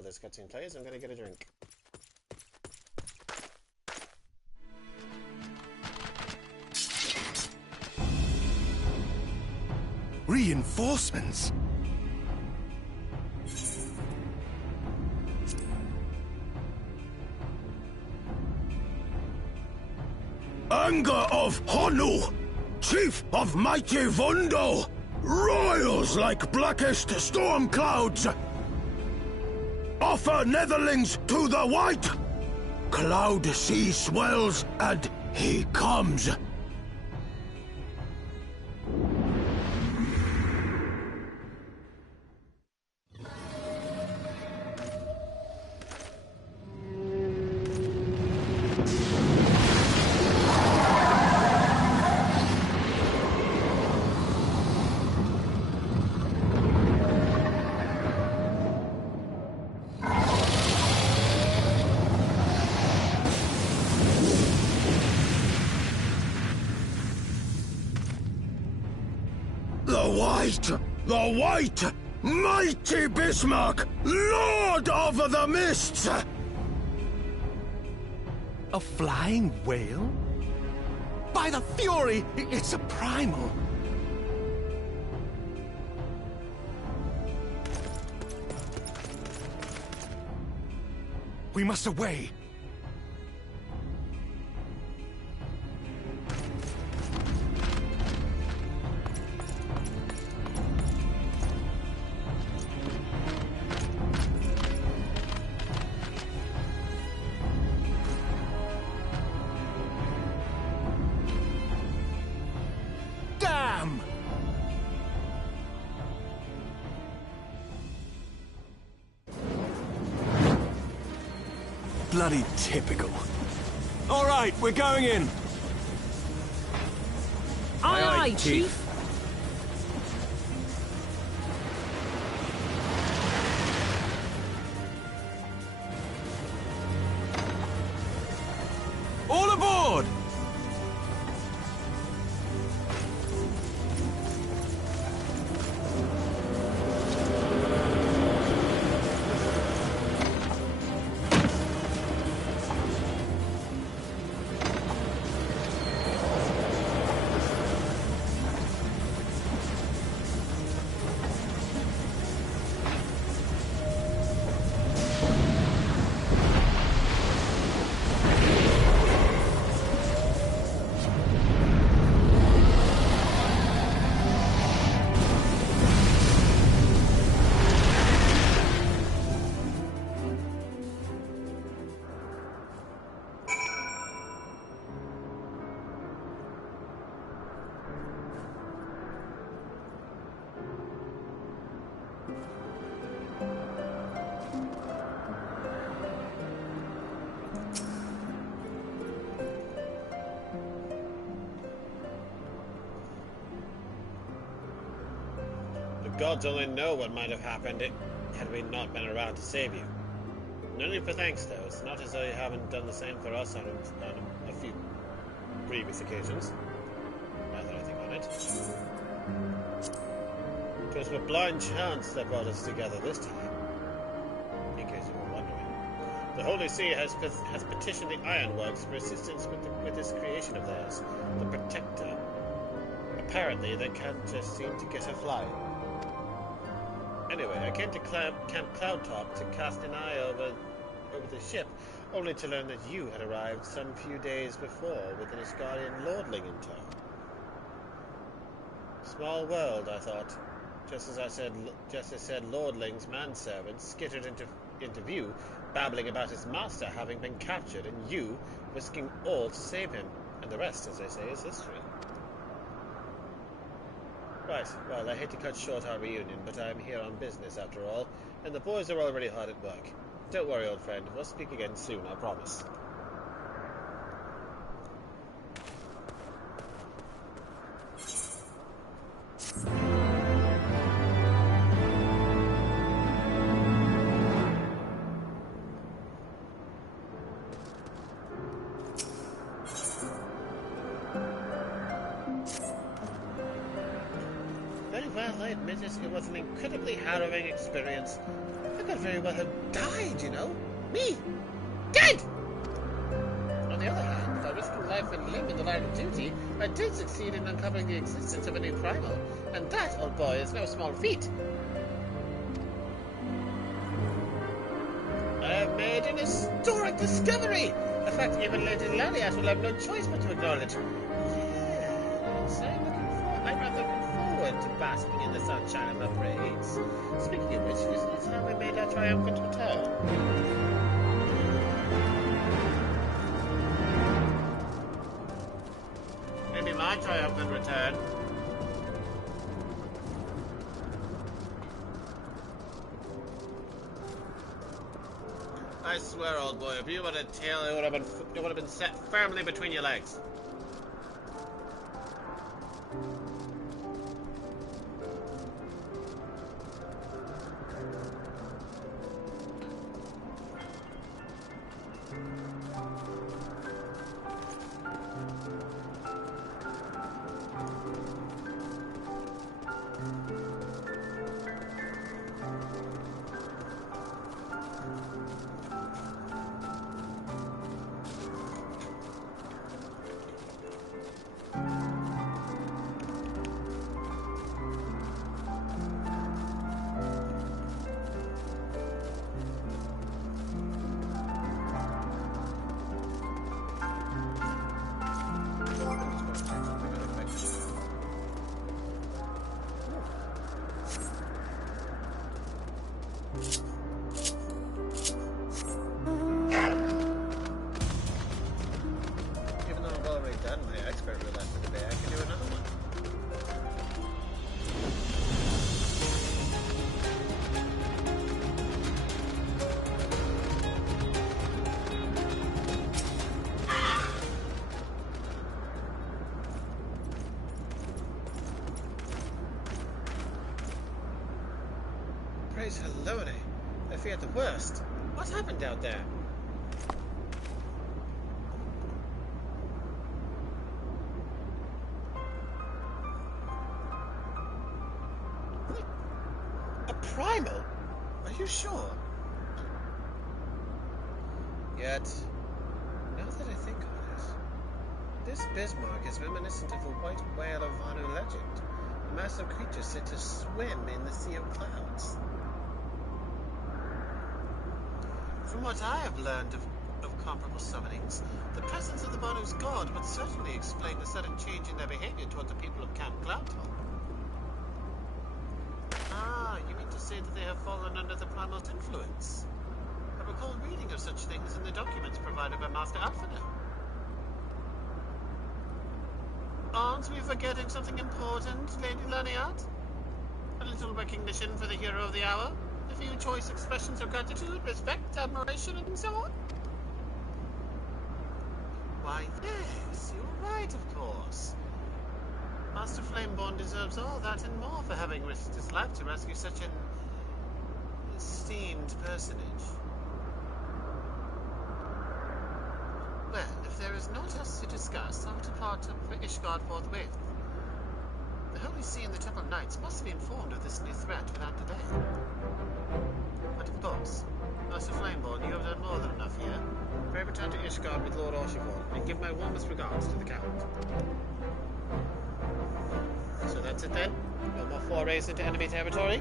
Well, this cutscene plays, I'm gonna get a drink. Reinforcements? Anger of Honu, chief of mighty Vundo, roils like blackest storm clouds. Offer Netherlings to the white. Cloud sea swells, and he comes. The White! Mighty Bismarck! Lord of the Mists! A flying whale? By the Fury, it's a primal. We must away. Bloody typical. All right, we're going in. Aye, aye, Chief. All aboard! The gods only know what might have happened had we not been around to save you. No need for thanks, though. It's not as though you haven't done the same for us on a few previous occasions. Now that I think on it. It was a blind chance that brought us together this time. In case you were wondering. The Holy See has petitioned the Ironworks for assistance with this creation of theirs, the Protector. Apparently, they can't just seem to get her flying. Anyway, I came to Camp Cloudtop to cast an eye over the ship, only to learn that you had arrived some few days before with an Asgardian lordling in tow. Small world, I thought. Just as said lordling's manservant skittered into view, babbling about his master having been captured, and you risking all to save him. And the rest, as they say, is history. Right, well, I hate to cut short our reunion, but I'm here on business after all, and the boys are already hard at work. Don't worry, old friend, we'll speak again soon, I promise. Well, I admit it was an incredibly harrowing experience. I could very well have died, you know. Me! Dead! On the other hand, by risking life and limb in the line of duty, I did succeed in uncovering the existence of a new primal. And that, old boy, is no small feat. I have made an historic discovery! A fact even Lady Laliat will have no choice but to acknowledge. Yes, I'm rather looking forward to basking in the sunshine of my praise. Speaking of which, isn't it time we made our triumphant return? Maybe my triumphant return. I swear, old boy, if you had a tail, it would have been set firmly between your legs. Praise Halone. I feared the worst. What happened out there? A primal? Are you sure? Yet, now that I think of it, this Bismarck is reminiscent of the white whale of Vanu legend, a massive creature said to swim in the sea of clouds. From what I have learned of comparable summonings, the presence of the Banu's god would certainly explain the sudden change in their behavior toward the people of Camp Cloudtop. Ah, you mean to say that they have fallen under the Primal's influence? I recall reading of such things in the documents provided by Master Alphino. Aren't we forgetting something important, Lady Laniat? A little recognition for the hero of the hour? A few choice expressions of gratitude, respect, admiration, and so on? Why, yes, you're right, of course. Master Flameborn deserves all that and more for having risked his life to rescue such an esteemed personage. Well, if there is naught else to discuss, I'll depart for Ishgard forthwith. The Holy See and the Temple Knights must be informed of this new threat without delay. But of course, Master Flameborn, you have done more than enough here. Pray return to Ishgard with Lord Archibald, and give my warmest regards to the Count. So that's it then? No more forays into enemy territory?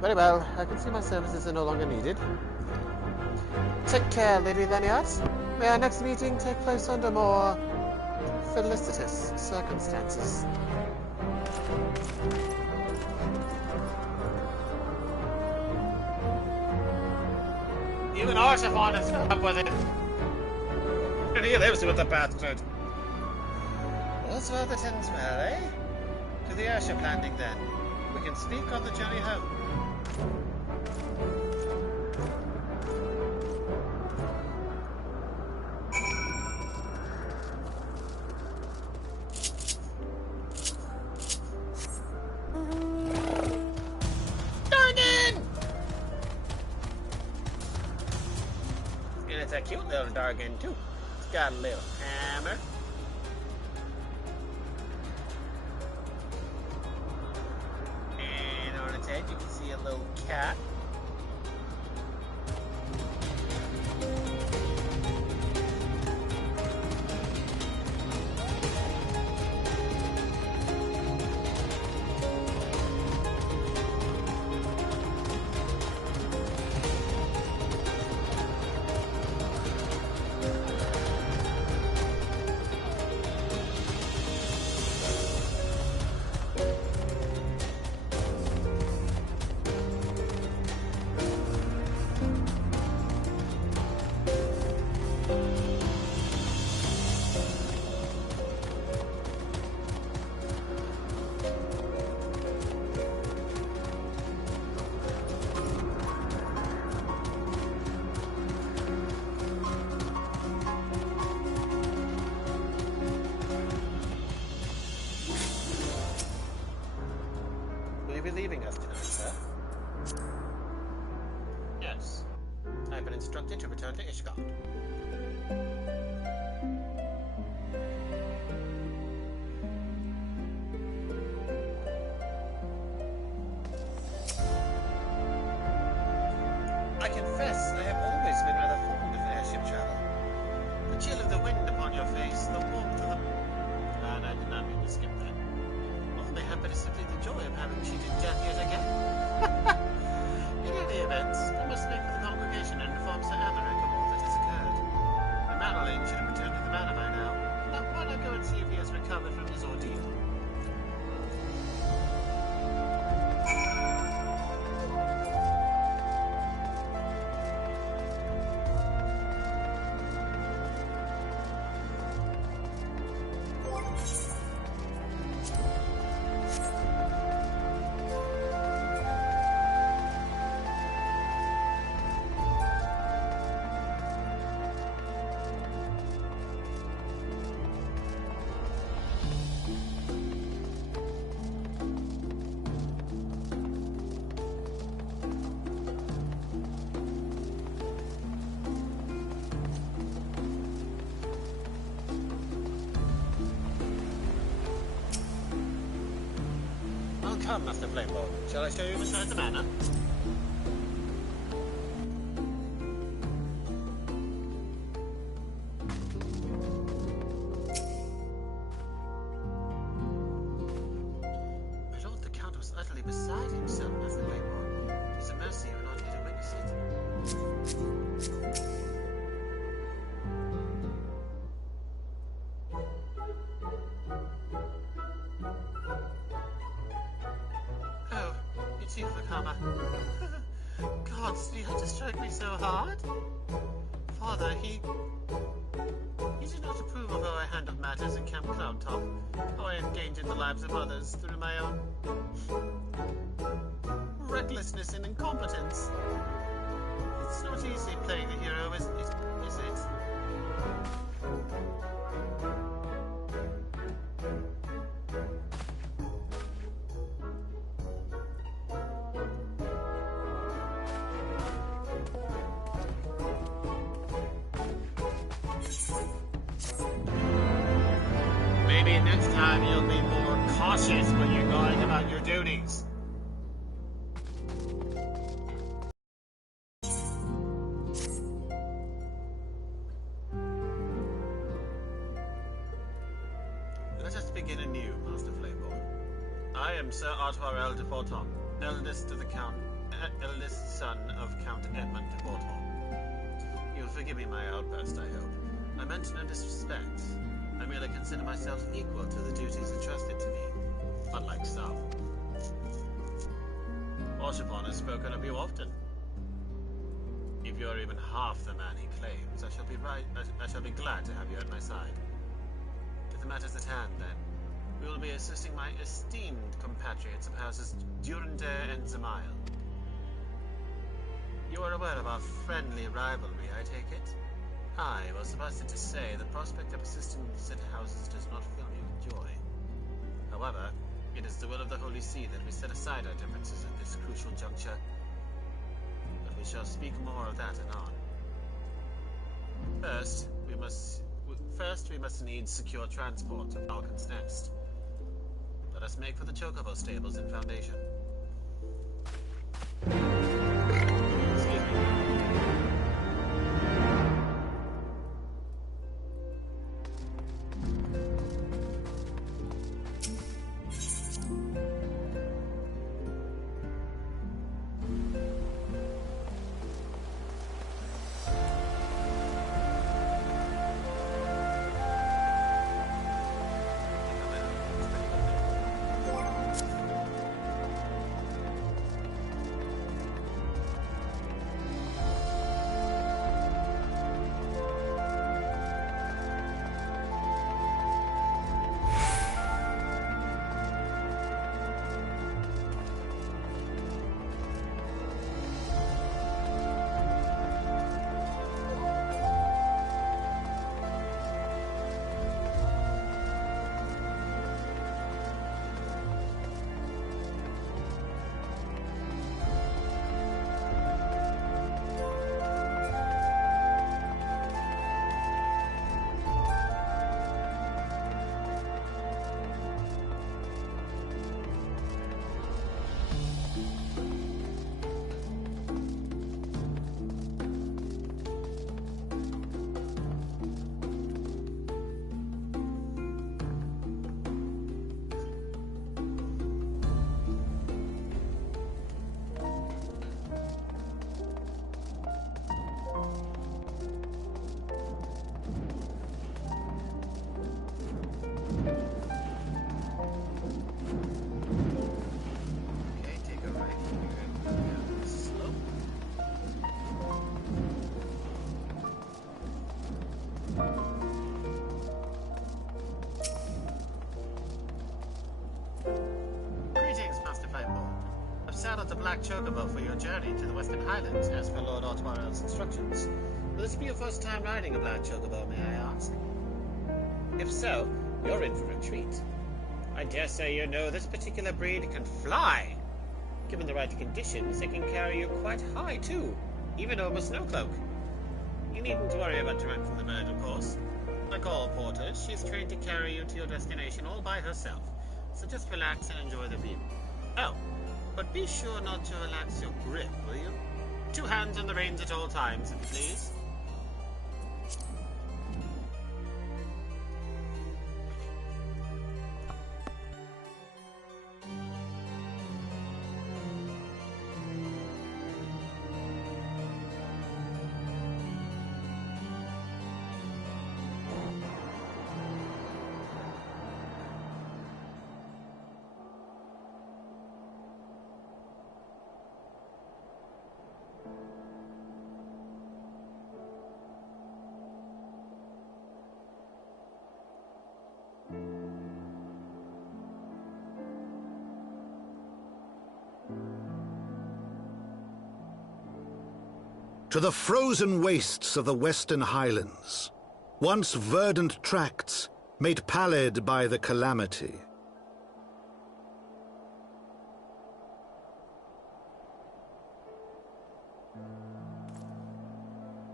Very well, I can see my services are no longer needed. Take care, Lady Laniat. May our next meeting take place under more felicitous circumstances. Even Archibald is fed up with it. And he lives with the bastard. All's well that ends well, eh? To the airship landing, then. We can speak on the journey home. Dargan! And it's a cute little Dargan, too. It's got a little hammer. You can see a little cat. Leaving us tonight, sir? Yes. I've been instructed to return to Ishgard. I confess I have always been rather fond of airship travel. The chill of the wind upon your face, the warmth of the... And I did not mean to skip that. Mayhap it is simply the joy of having cheated death yet again. In any event, I must make for the congregation and inform Sir Amaric of all that has occurred. The Madeline should have returned to the manor by now. Now why not go and see if he has recovered from his ordeal? Come, Master Flamebolt. Shall I show you inside the manor? My lord, the Count was utterly beside himself, Master Flamebolt. It is a mercy you were not here to witness it. Oh, it's you, Vakama. Gods, do you have to strike me so hard? Father, he did not approve of how I handled matters in Camp Cloudtop, how I endangered the lives of others through my own recklessness and incompetence. It's not easy playing the hero, is it? Maybe next time you'll be more cautious when you're going about your duties. Let us begin anew, Master Flamebolt. I am Sir Artois de Forton, eldest son of Count Edmund de Forton. You'll forgive me my outburst, I hope. I meant no disrespect. I merely consider myself equal to the duties entrusted to me, unlike some. Oshapon has spoken of you often. If you are even half the man he claims, I shall be glad to have you at my side. To the matters at hand, then, we will be assisting my esteemed compatriots of houses Durandare and Zamail. You are aware of our friendly rivalry, I take it? I was suffice it to say, the prospect of assisting said houses does not fill me with joy. However, it is the will of the Holy See that we set aside our differences at this crucial juncture. But we shall speak more of that anon. First, we must needs secure transport to Falcon's Nest. Let us make for the Chocobo stables in Foundation. Excuse me. Saddled the Black Chocobo for your journey to the Western Highlands, as per Lord Artois' instructions. Will this be your first time riding a Black Chocobo, may I ask? If so, you're in for a treat. I dare say you know this particular breed can fly. Given the right conditions, it can carry you quite high, too, even over Snowcloak. You needn't worry about direct from the bird, of course. Like all porters, she's trained to carry you to your destination all by herself, so just relax and enjoy the view. Oh, but be sure not to relax your grip, will you? 2 hands on the reins at all times, if you please. To the frozen wastes of the Western Highlands, once verdant tracts made pallid by the calamity.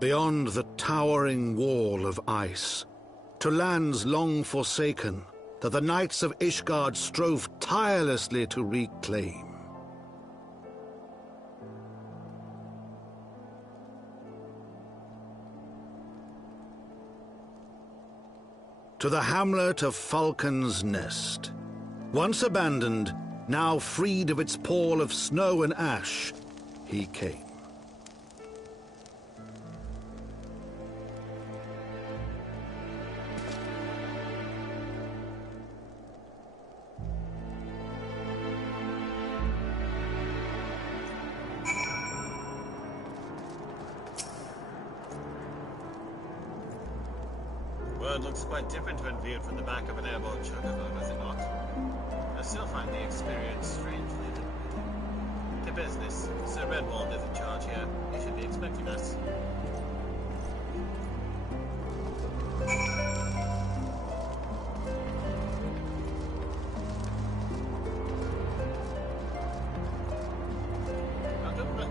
Beyond the towering wall of ice, to lands long forsaken that the knights of Ishgard strove tirelessly to reclaim. To the hamlet of Falcon's Nest. Once abandoned, now freed of its pall of snow and ash, he came. It looks quite different when viewed from the back of an airborne chocobo, does it not? I still find the experience strangely limited. To business. Sir Redwald is in charge here. He should be expecting us.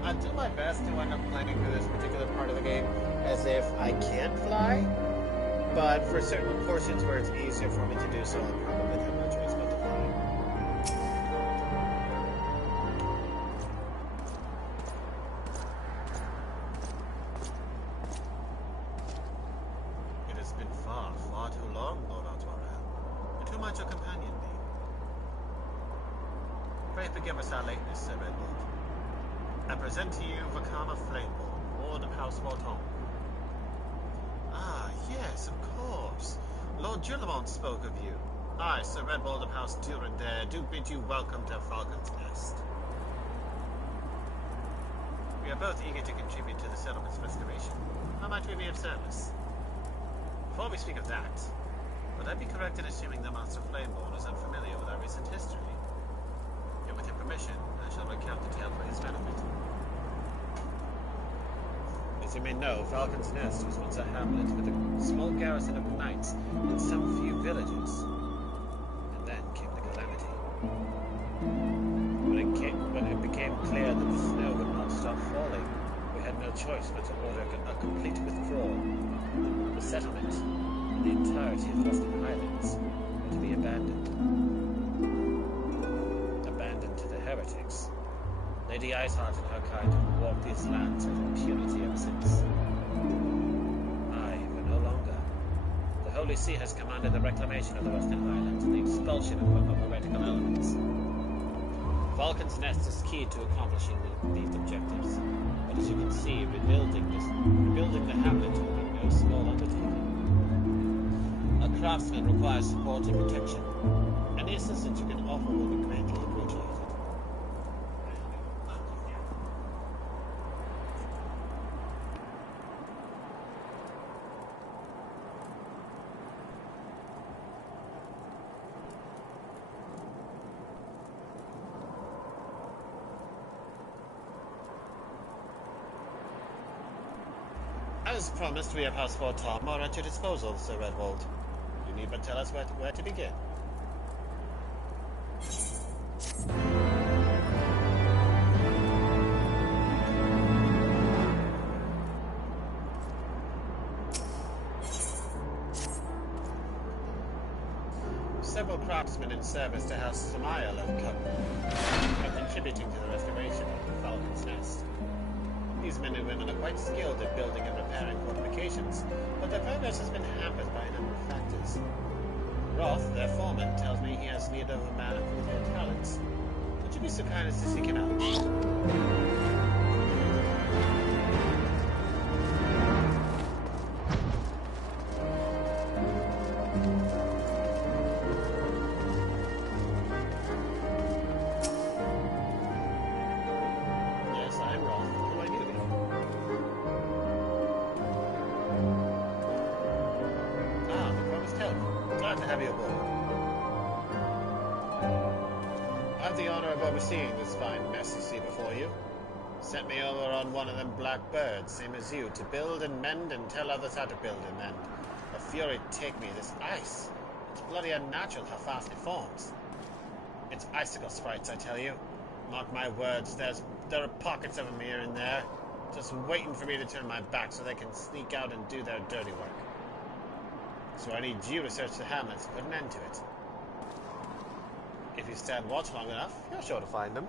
I'll do my best to end up playing through this particular part of the game as if I can fly. But for certain portions where it's easier for me to do so, I'll probably have no choice but to fly. It has been far, far too long, Lord Altwarel. And who might your companion be? Pray forgive us our lateness, Sir Redwald. I present to you Vakama Flameborn, Ward of House Vorton. Ah, yes, of course. Lord Julamont spoke of you. I, Sir Redwald of House Durandare, do bid you welcome to Falcon's Nest. We are both eager to contribute to the settlement's restoration. How might we be of service? Before we speak of that, would I be correct in assuming the Master Flameborn is unfamiliar with our recent history? Yet with your permission, I shall recount the tale for his benefit. As you may know, Falcon's Nest was once a hamlet with a small garrison of knights and some few villages. And then came the calamity. When it became clear that the snow would not stop falling, we had no choice but to order a complete withdrawal. The settlement, and the entirety of the Western Highlands, were to be abandoned. Abandoned to the heretics. Lady Iceheart and her kind have walked these lands with impunity ever since. Aye, but no longer. The Holy See has commanded the reclamation of the Western Highlands and the expulsion of heretical elements. Falcon's Nest is key to accomplishing these objectives, but as you can see, rebuilding the hamlet will be no small undertaking. A craftsman requires support and protection. Any assistance you can offer will be greatly appreciated. As promised, we have House Vorton are at your disposal, Sir Redwald. You need but tell us where to begin. Several craftsmen in service to House Samael are contributing to the restoration of the Falcon's Nest. These men and women are quite skilled at building and repairing fortifications, but their progress has been hampered by a number of factors. Roth, their foreman, tells me he has need of a man with your talents. Would you be so kind as to seek him out? Yes, I'm Roth. Who are you? Ah, the promised help. Glad to have you aboard. I have the honor of overseeing this fine mess you see before you. Sent me over on one of them black birds, same as you, to build and mend and tell others how to build and mend. The fury take me, this ice. It's bloody unnatural how fast it forms. It's icicle sprites, I tell you. Mark my words, there are pockets of them here and there, just waiting for me to turn my back so they can sneak out and do their dirty work. So I need you to search the hamlets and put an end to it. If you stand watch long enough, you're sure to find them.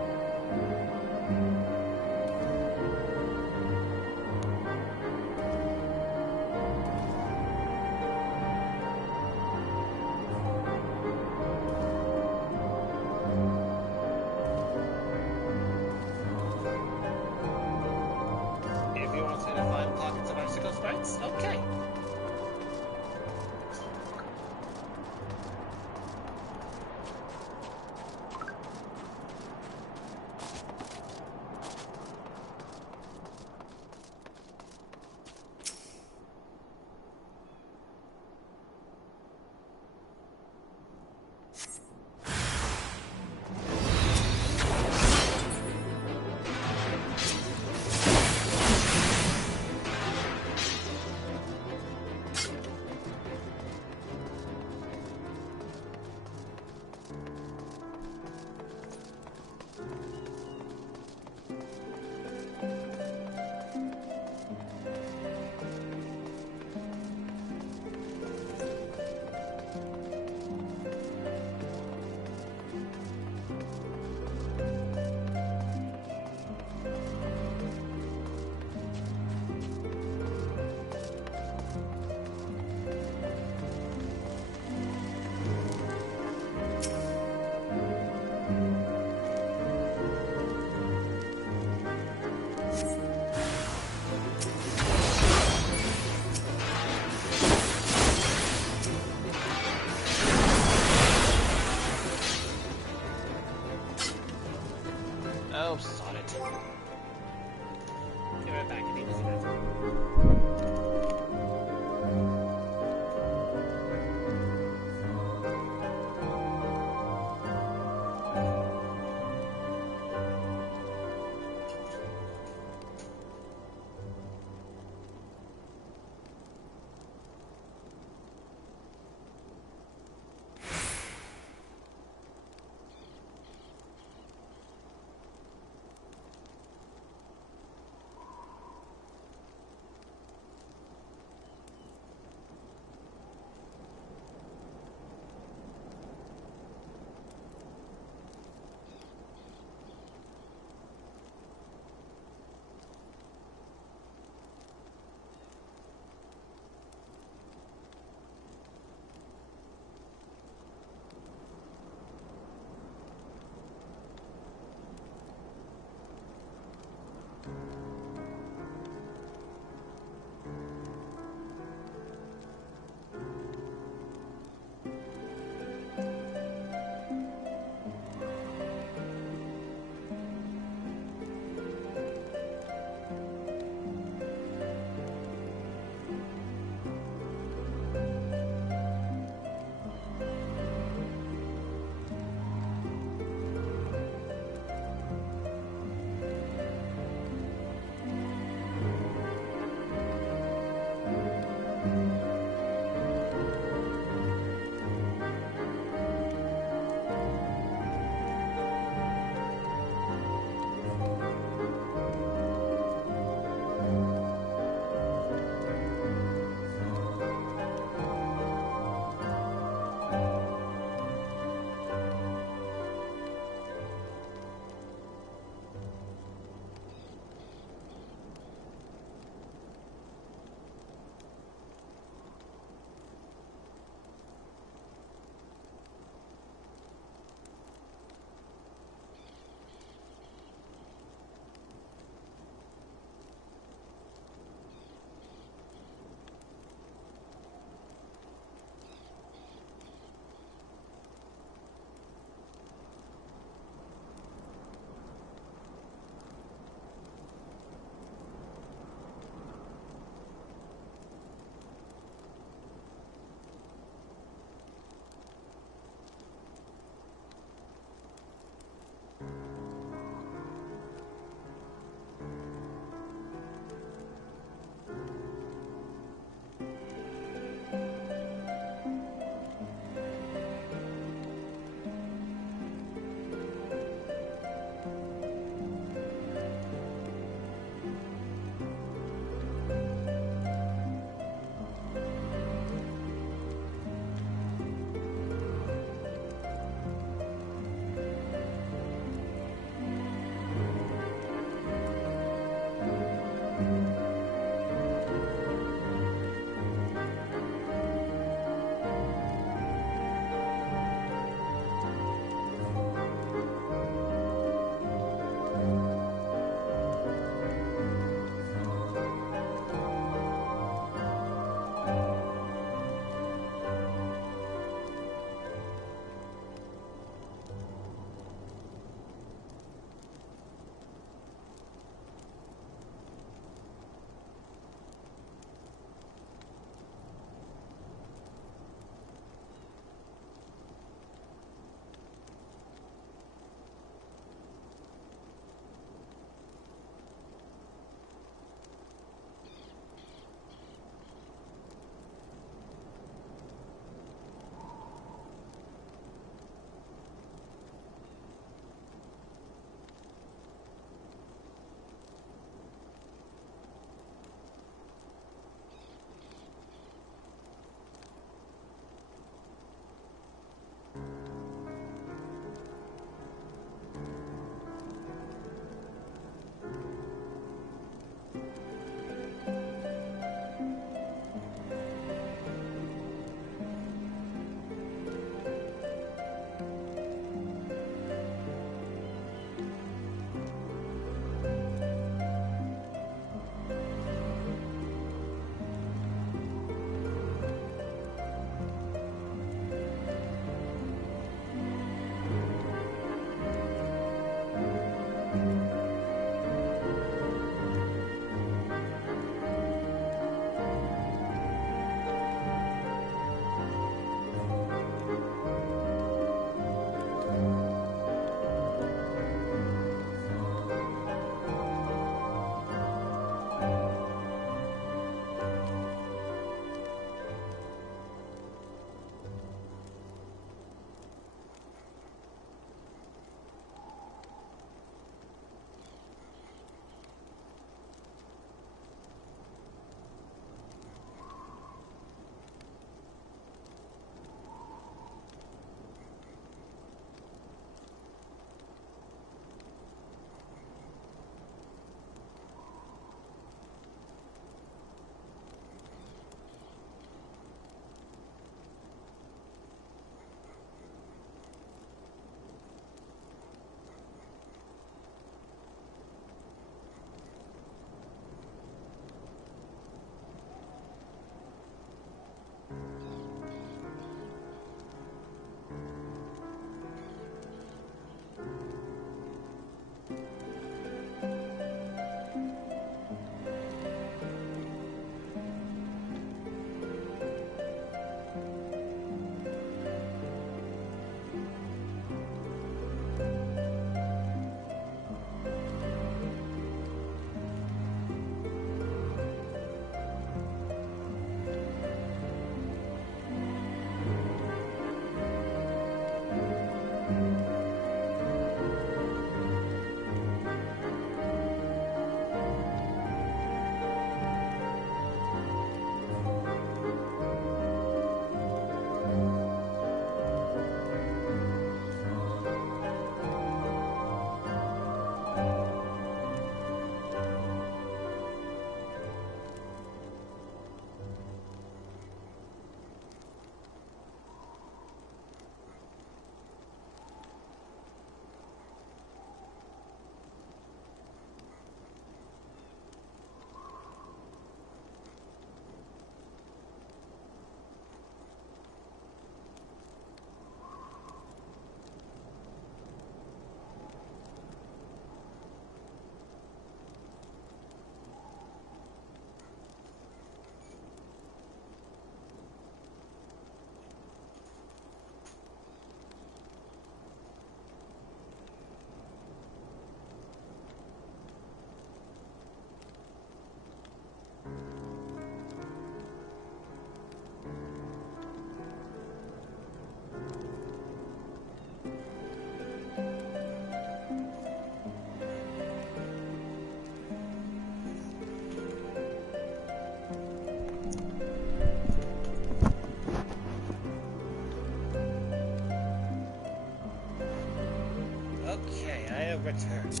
Okay, I have returned.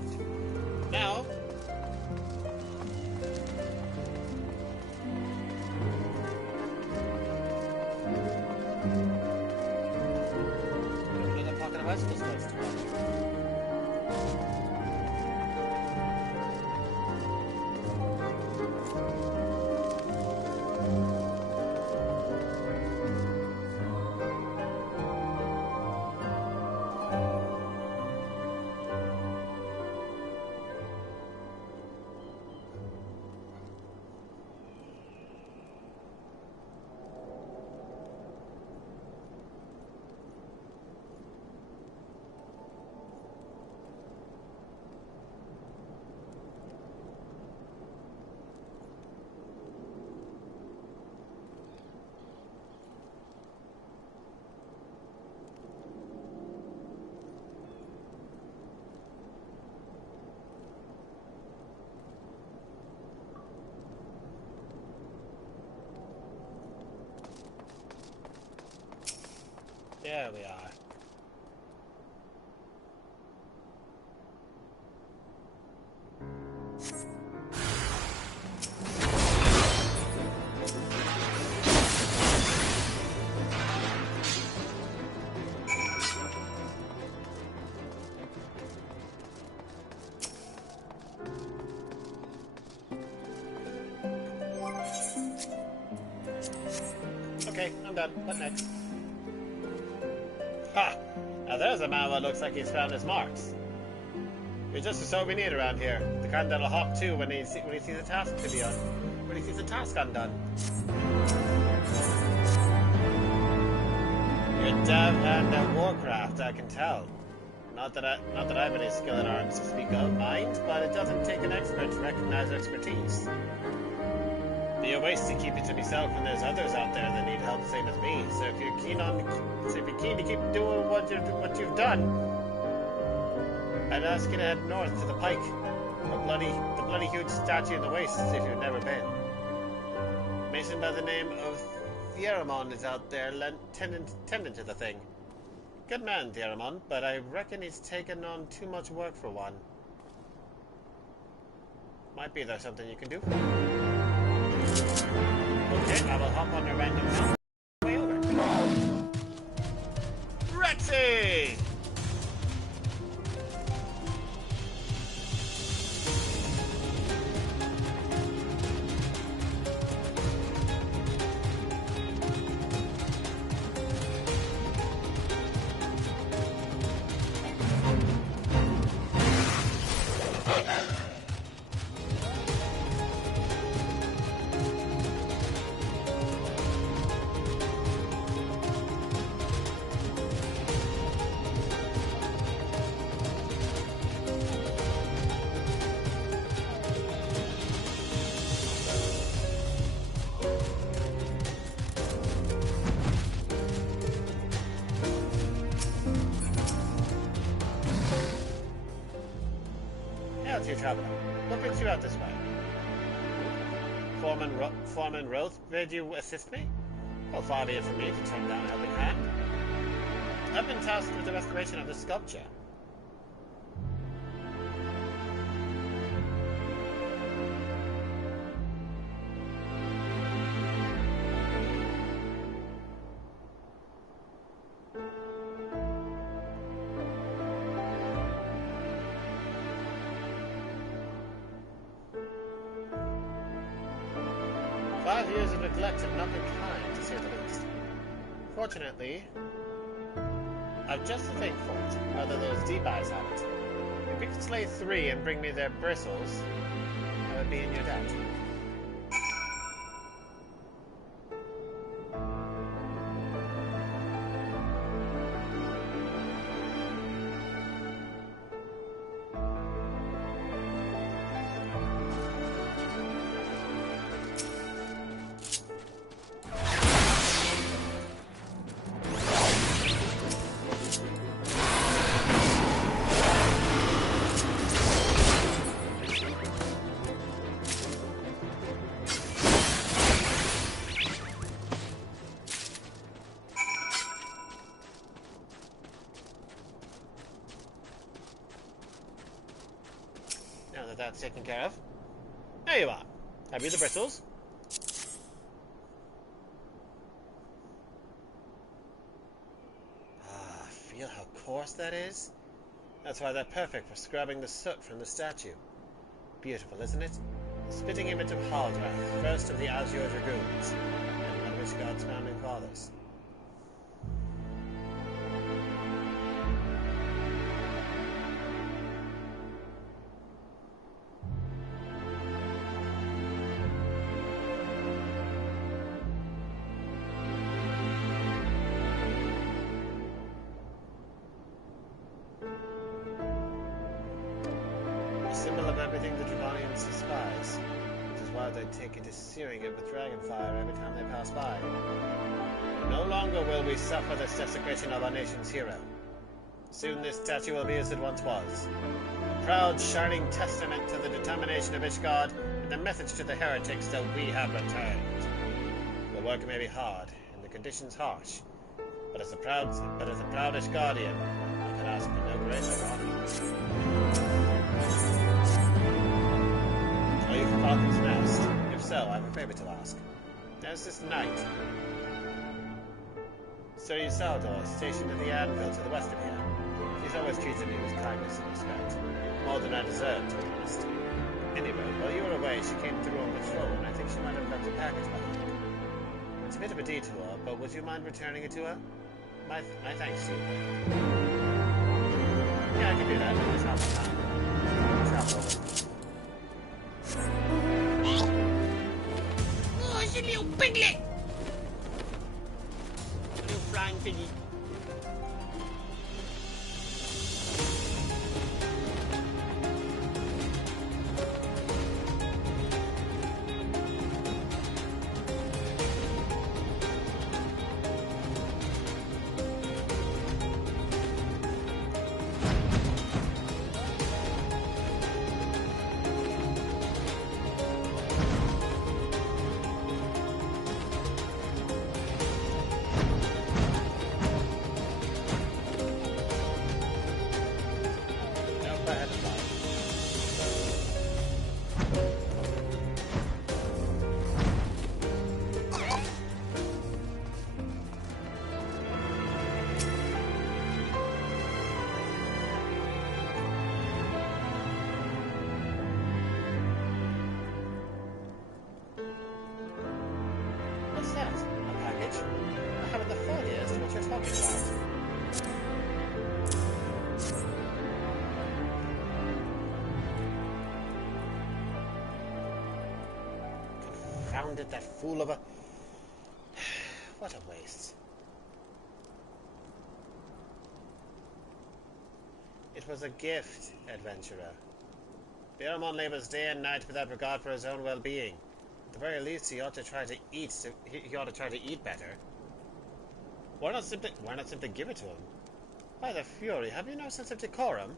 Now, another pocket of icicles close to us. There we are. Okay, I'm done. What next? Ha! Now there's a man what looks like he's found his marks. You're just the sort we need around here. The kind that'll hop too when he sees a task to be done. When he sees a task undone. You're dev and at Warcraft, I can tell. Not that I have any skill in arms to speak of, mind, but it doesn't take an expert to recognize expertise. Be a waste to keep it to myself when there's others out there that need help same as me. So if you're keen to keep doing what you've done, I'd ask you to head north to the pike. The bloody huge statue in the wastes if you've never been. A mason by the name of Theramon is out there tending to the thing. Good man, Theramon, but I reckon he's taken on too much work for one. Might be there's something you can do. Okay, I will hop on a random mountain way over. Rexy! You traveler. What brings you out this way? Foreman Roth bid you assist me? Well, far be it from me to turn down a helping hand. I've been tasked with the restoration of this sculpture. Years of neglect have not been kind, to say the least. Fortunately, I've just a thing for it, whether those D-Buys have it. If you could slay 3 and bring me their bristles, I would be in your debt. that's taken care of. There you are. Have you the bristles? Ah, feel how coarse that is? That's why they're perfect for scrubbing the soot from the statue. Beautiful, isn't it? The spitting image of Haldrath, first of the Azure Dragoons, and one of Ishgard's founding fathers. A symbol of everything the Draconians despise, which is why they take it to searing it with dragonfire every time they pass by. No longer will we suffer this desecration of our nation's hero. Soon this statue will be as it once was. A proud, shining testament to the determination of Ishgard and the message to the heretics that we have returned. The work may be hard, and the conditions harsh, but as a proud Ishgardian, I can ask for no greater honor. Are you from Falcon's Nest? If so, I have a favor to ask. There's this knight, Sir Isaldur, stationed at the anvil to the west of here. He's always treated me with kindness and respect, more than I deserve, to be honest. Anyway, while you were away, she came through on patrol, and I think she might have left a package behind. It's a bit of a detour, but would you mind returning it to her? My thanks to you. Yeah, I can do that. It's half the time. Travel over. Oh, it's a little piglet! Little flying piggy. What's that? A package? I haven't the foggiest as to what you're talking about. Confounded, that fool of a... What a waste. It was a gift, adventurer. Bearmon labors day and night without regard for his own well-being. At the very least, he ought to try to eat. He ought to try to eat better. Why not simply give it to him? By the Fury, have you no sense of decorum?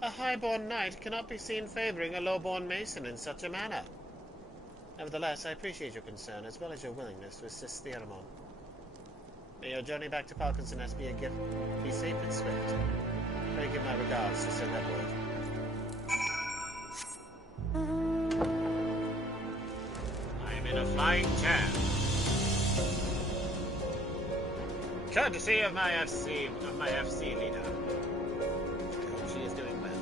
A high-born knight cannot be seen favoring a low-born mason in such a manner. Nevertheless, I appreciate your concern as well as your willingness to assist Theramon. May your journey back to Falcon's Nest be a gift. Be safe and swift. Pray give my regards to Sir Redwood. In a flying chair. Courtesy of my FC leader. I hope she is doing well.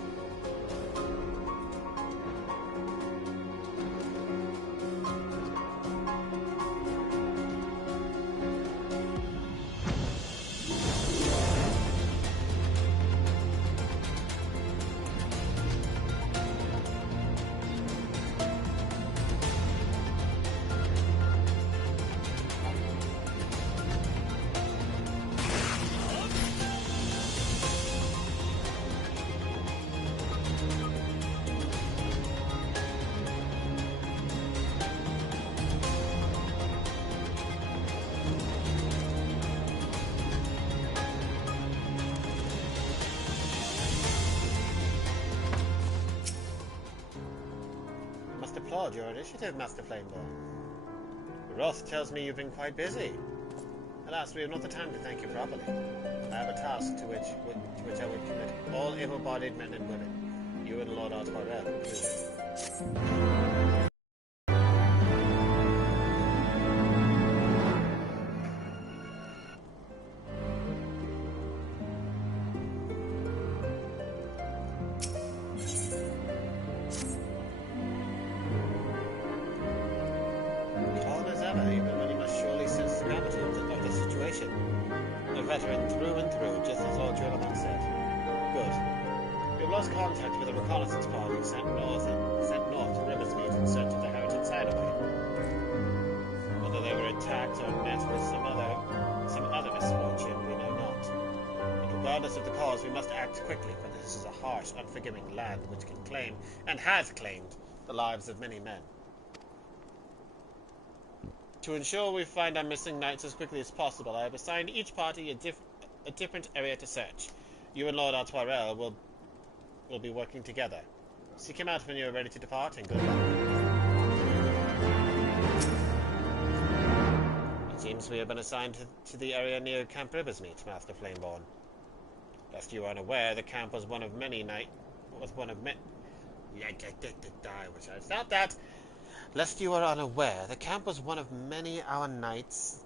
Applaud your initiative, Master Flameball. Roth tells me you've been quite busy. Alas, we have not the time to thank you properly. I have a task to which I would commit all able-bodied men and women. You and Lord Artwarel included. Calm as ever, even when you must surely sense the gravity of the situation. A veteran through and through, just as Lord Jurlaman said. Good. We've lost contact with a reconnaissance party sent north to Riversmeet in search of the Heritage Hideaway. Whether they were attacked or met with some other misfortune, we know not. But regardless of the cause, we must act quickly, for this is a harsh, unforgiving land which can claim, and has claimed, the lives of many men. To ensure we find our missing knights as quickly as possible, I have assigned each party a different area to search. You and Lord Artwarel will be working together. Seek him out when you are ready to depart, and good luck. It seems we have been assigned to the area near Camp Riversmeet, Master Flameborn. Lest you are unaware, the camp was one of many Lest you are unaware, the camp was one of many our knights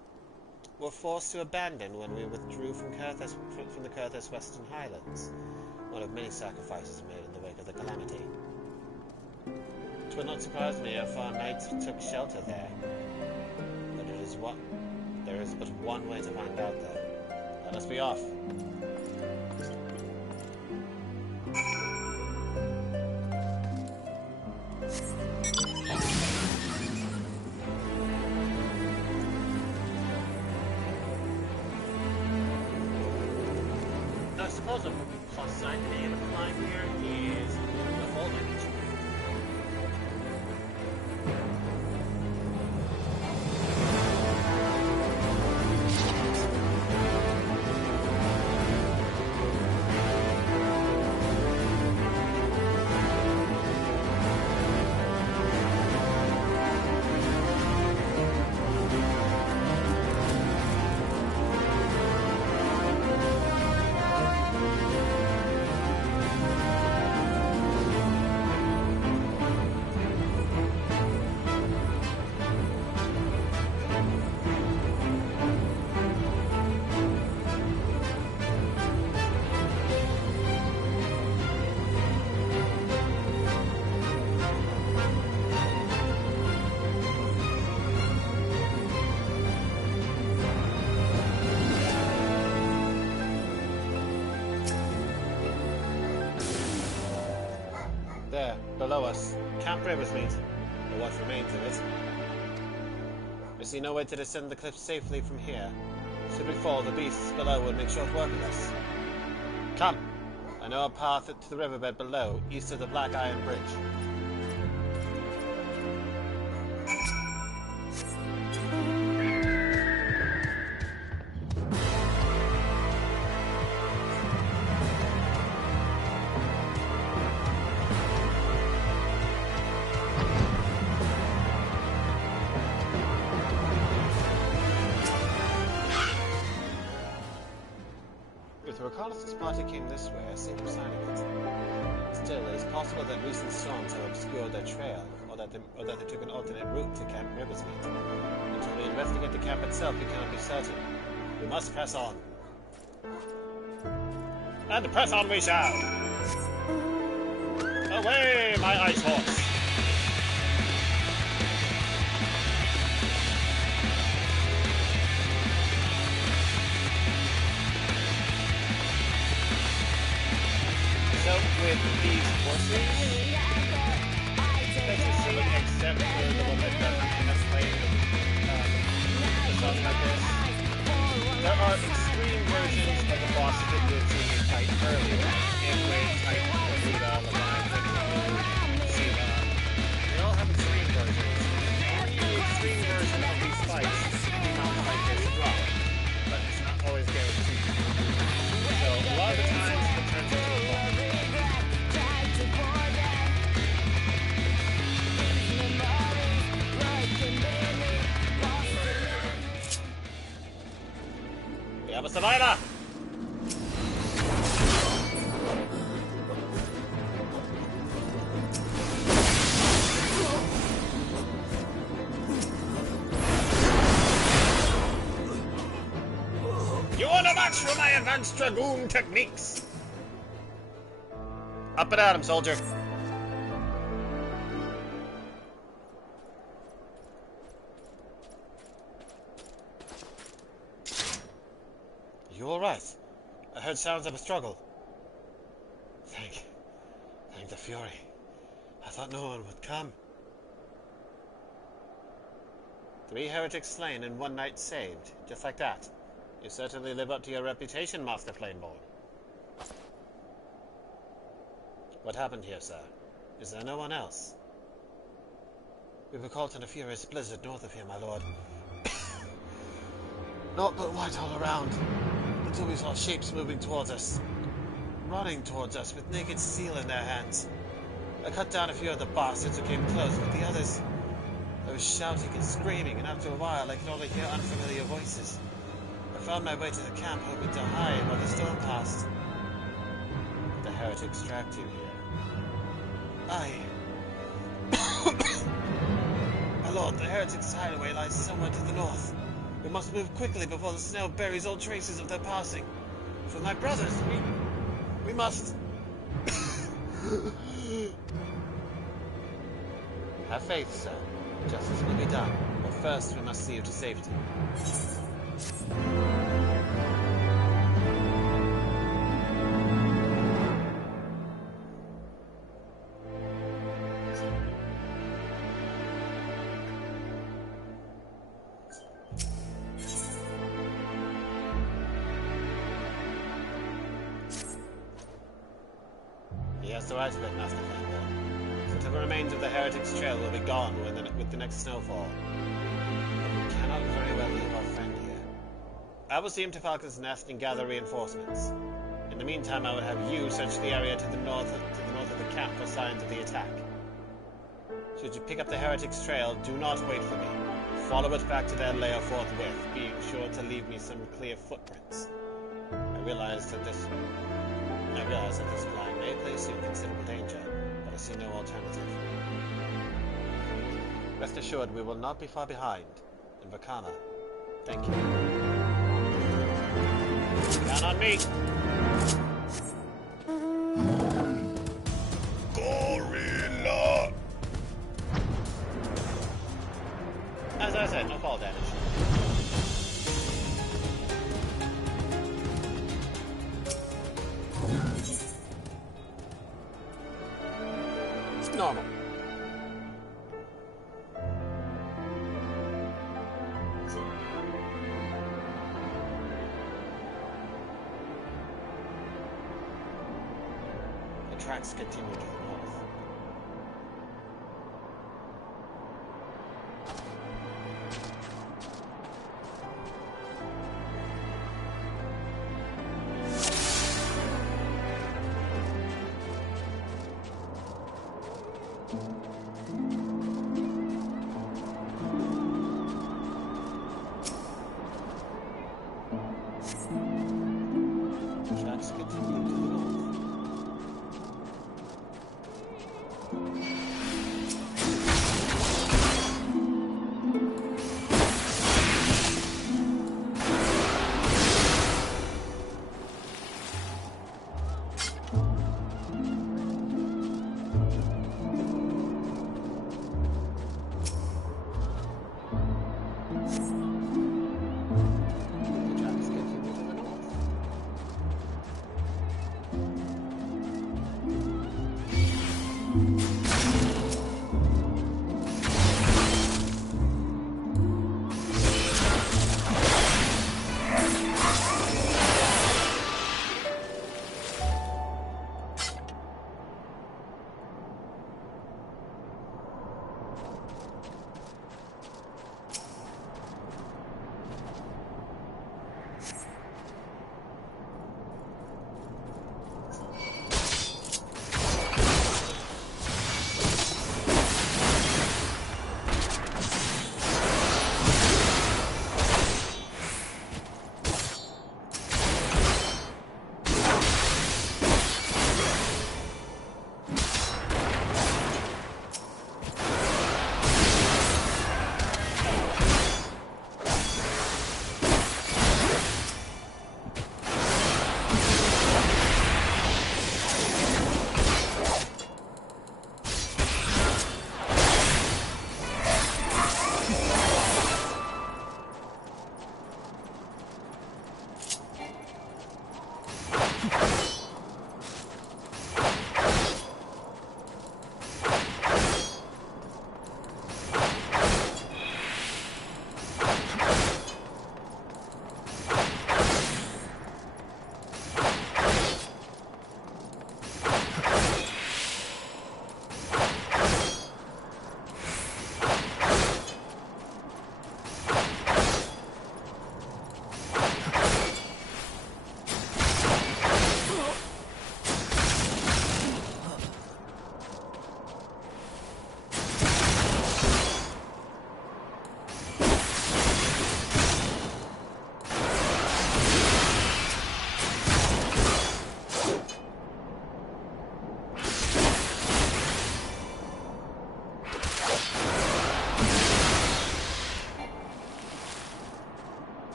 were forced to abandon when we withdrew from the Kurthus Western Highlands. One of many sacrifices made in the wake of the calamity. It would not surprise me if our knights took shelter there. But there is but one way to find out, though. Let us be off. I suppose a plus side to being applying here is the fall damage. There, below us, Camp Riversmeet, or what remains of it. I see no way to descend the cliff safely from here. Should we fall, the beasts below would make short work of us. Come! I know a path to the riverbed below, east of the Black Iron Bridge. The reconnaissance party came this way, I see no sign of it. Still, it is possible that recent storms have obscured their trail, or that they took an alternate route to Camp Riversmeet. Until we investigate the camp itself, we cannot be certain. We must press on. And press on we shall! Away, my ice horse! With these horses that you see, except for the one that has played a song like this, there are extreme versions of the bosses that you had seen me fight earlier. Anyway, Titan, Garuda, Leviathan, Siva. They all have extreme versions. Only the extreme version of these fights do not fight this drop, but it's not always guaranteed. So a lot of the times it turns into a boss. We have a survivor! reach for my advanced dragoon techniques. Up and at him, soldier. You all right? I heard sounds of a struggle. Thank the Fury. I thought no one would come. 3 heretics slain and 1 knight saved, just like that. You certainly live up to your reputation, Master Plainborn. What happened here, sir? Is there no one else? We were caught in a furious blizzard north of here, my lord. Naught but white all around, until we saw shapes moving towards us. Running towards us with naked steel in their hands. I cut down a few of the bastards who came close, but the others... I was shouting and screaming, and after a while I could only hear unfamiliar voices. I found my way to the camp, hoping to hide while the storm passed. The heretics tracked you here. My lord, the heretics' hideaway lies somewhere to the north. We must move quickly before the snow buries all traces of their passing. For my brothers, we must... Have faith, sir. Justice will be done, but first we must see you to safety. He has the right of it, Master Plainborn. So the remains of the Heretics' Trail will be gone with the next snowfall. We cannot very well leave our friend here. I will see him to Falcon's Nest and gather reinforcements. In the meantime, I will have you search the area to the north of the camp for signs of the attack. Should you pick up the Heretics' Trail, do not wait for me. Follow it back to their lair forthwith, being sure to leave me some clear footprints. I realize that this plan may place you in considerable danger, but I see no alternative. Rest assured, we will not be far behind. In Vakana. Thank you. Count on me! Gorilla! As I said, no fall damage. It's normal. The tracks continue to the north. Tracks continue to the north. The tracks continue to the north.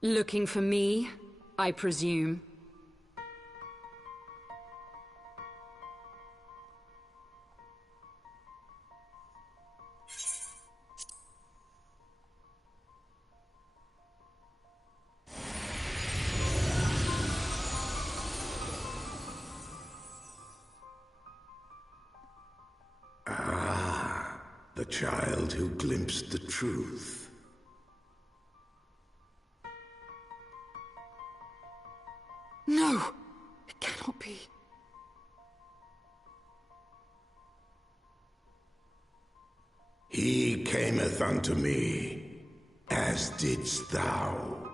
Looking for me, I presume. The child who glimpsed the truth. No! It cannot be. He cameth unto me, as didst thou.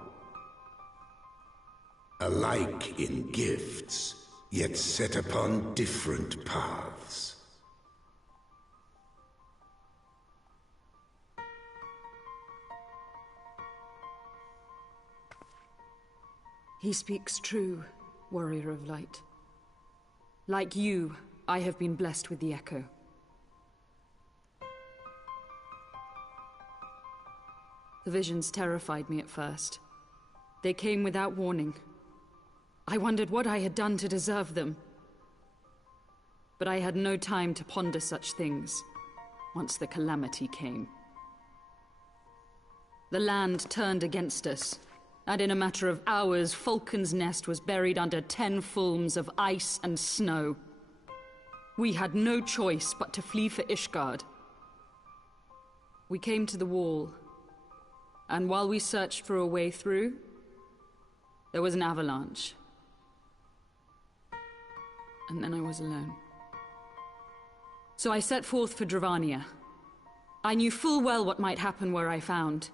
Alike in gifts, yet set upon different paths. He speaks true, warrior of light. Like you, I have been blessed with the echo. The visions terrified me at first. They came without warning. I wondered what I had done to deserve them. But I had no time to ponder such things once the calamity came. The land turned against us. And in a matter of hours, Falcon's Nest was buried under 10 fulms of ice and snow. We had no choice but to flee for Ishgard. We came to the wall, and while we searched for a way through, there was an avalanche. And then I was alone. So I set forth for Dravania. I knew full well what might happen where I found.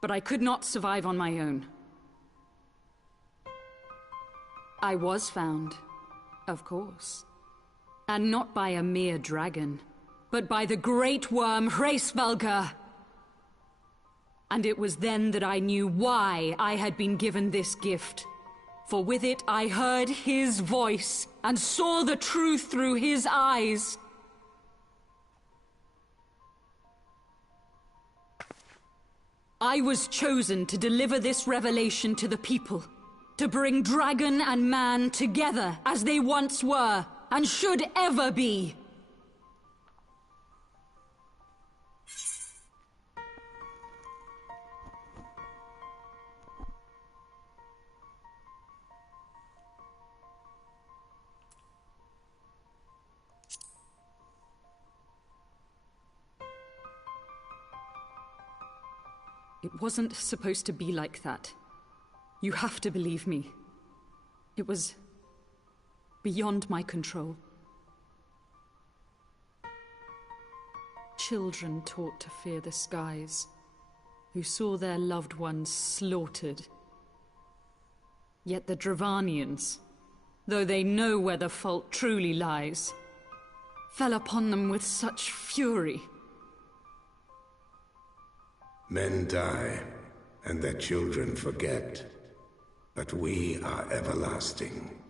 But I could not survive on my own. I was found, of course. And not by a mere dragon, but by the great worm Hraesvelgr. And it was then that I knew why I had been given this gift. For with it I heard his voice, and saw the truth through his eyes. I was chosen to deliver this revelation to the people, to bring dragon and man together as they once were, and should ever be. It wasn't supposed to be like that. You have to believe me. It was beyond my control. Children taught to fear the skies, who saw their loved ones slaughtered. Yet the Dravanians, though they know where the fault truly lies, fell upon them with such fury. Men die, and their children forget. But we are everlasting.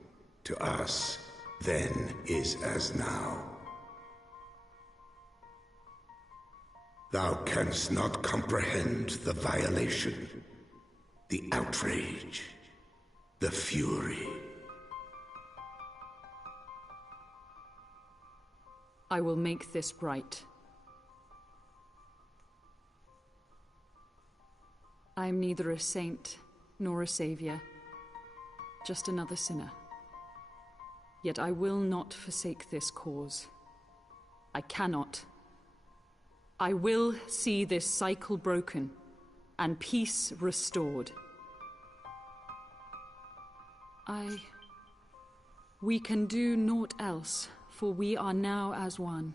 To us, then is as now. Thou canst not comprehend the violation, the outrage, the fury. I will make this right. I am neither a saint nor a savior, just another sinner. Yet I will not forsake this cause. I cannot. I will see this cycle broken and peace restored. We can do naught else, for we are now as one.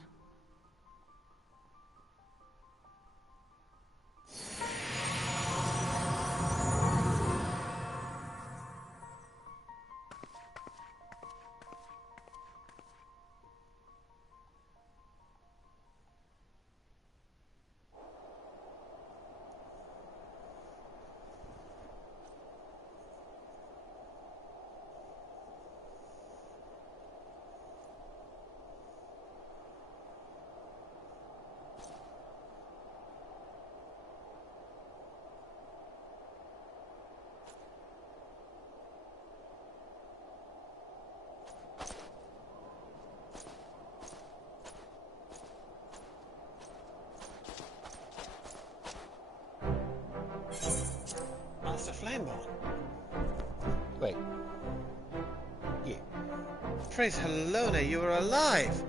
praise Helona, you are alive!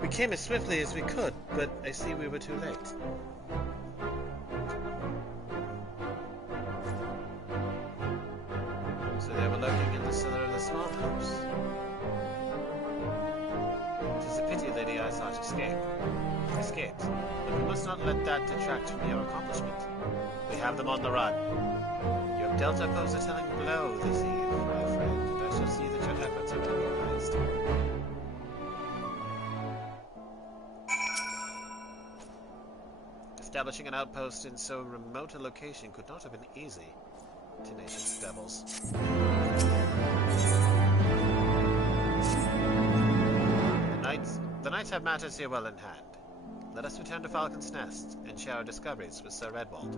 We came as swiftly as we could, but I see we were too late. So they were lurking in the cellar of the small house. It is a pity Lady Isart escaped, but we must not let that detract from your accomplishment. We have them on the run. You have dealt our foes a telling blow this eve, my friend, and I shall see that your efforts are recognized. Establishing an outpost in so remote a location could not have been easy. Tenacious devils. The knights have matters here well in hand. Let us return to Falcon's Nest and share our discoveries with Sir Redwald.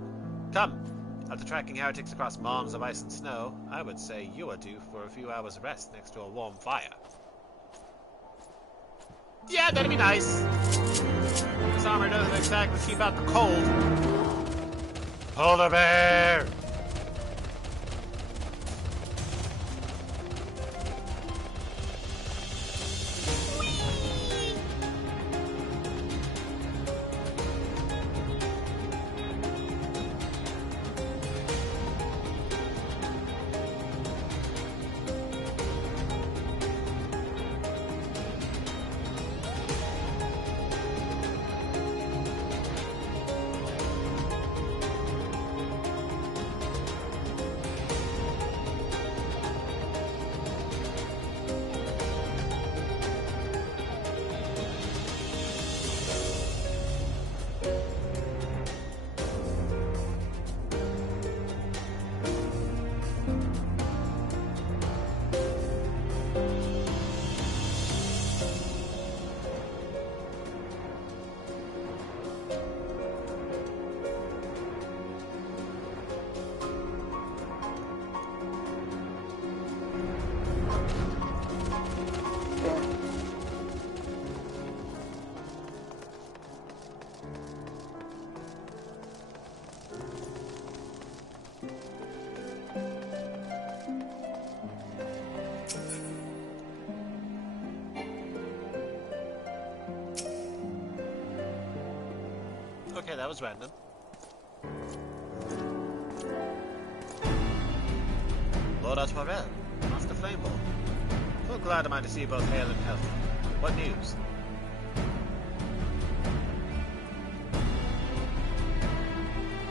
Come! After tracking heretics across mounds of ice and snow, I would say you are due for a few hours rest next to a warm fire. Yeah, that'd be nice. This armor doesn't exactly keep out the cold. Polar bear! Okay, that was random. Lord Atwarel, Master Flameball. Full glad am I to see you both hale and healthy. What news?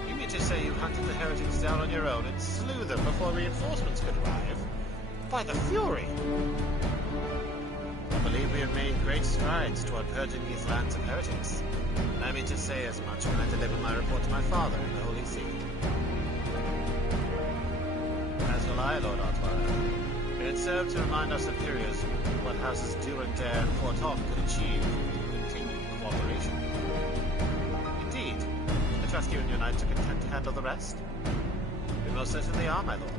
You mean to say you hunted the heretics down on your own and slew them before reinforcements could arrive? By the Fury! I believe we have made great strides toward purging these lands of heretics. And I mean to say as much when I deliver my report to my father in the Holy See. As will I, Lord Otwara. It served to remind our superiors what houses do and dare and foretaught could achieve with continued cooperation. Indeed, I trust you and your knights are content to handle the rest? We most certainly are, my lord.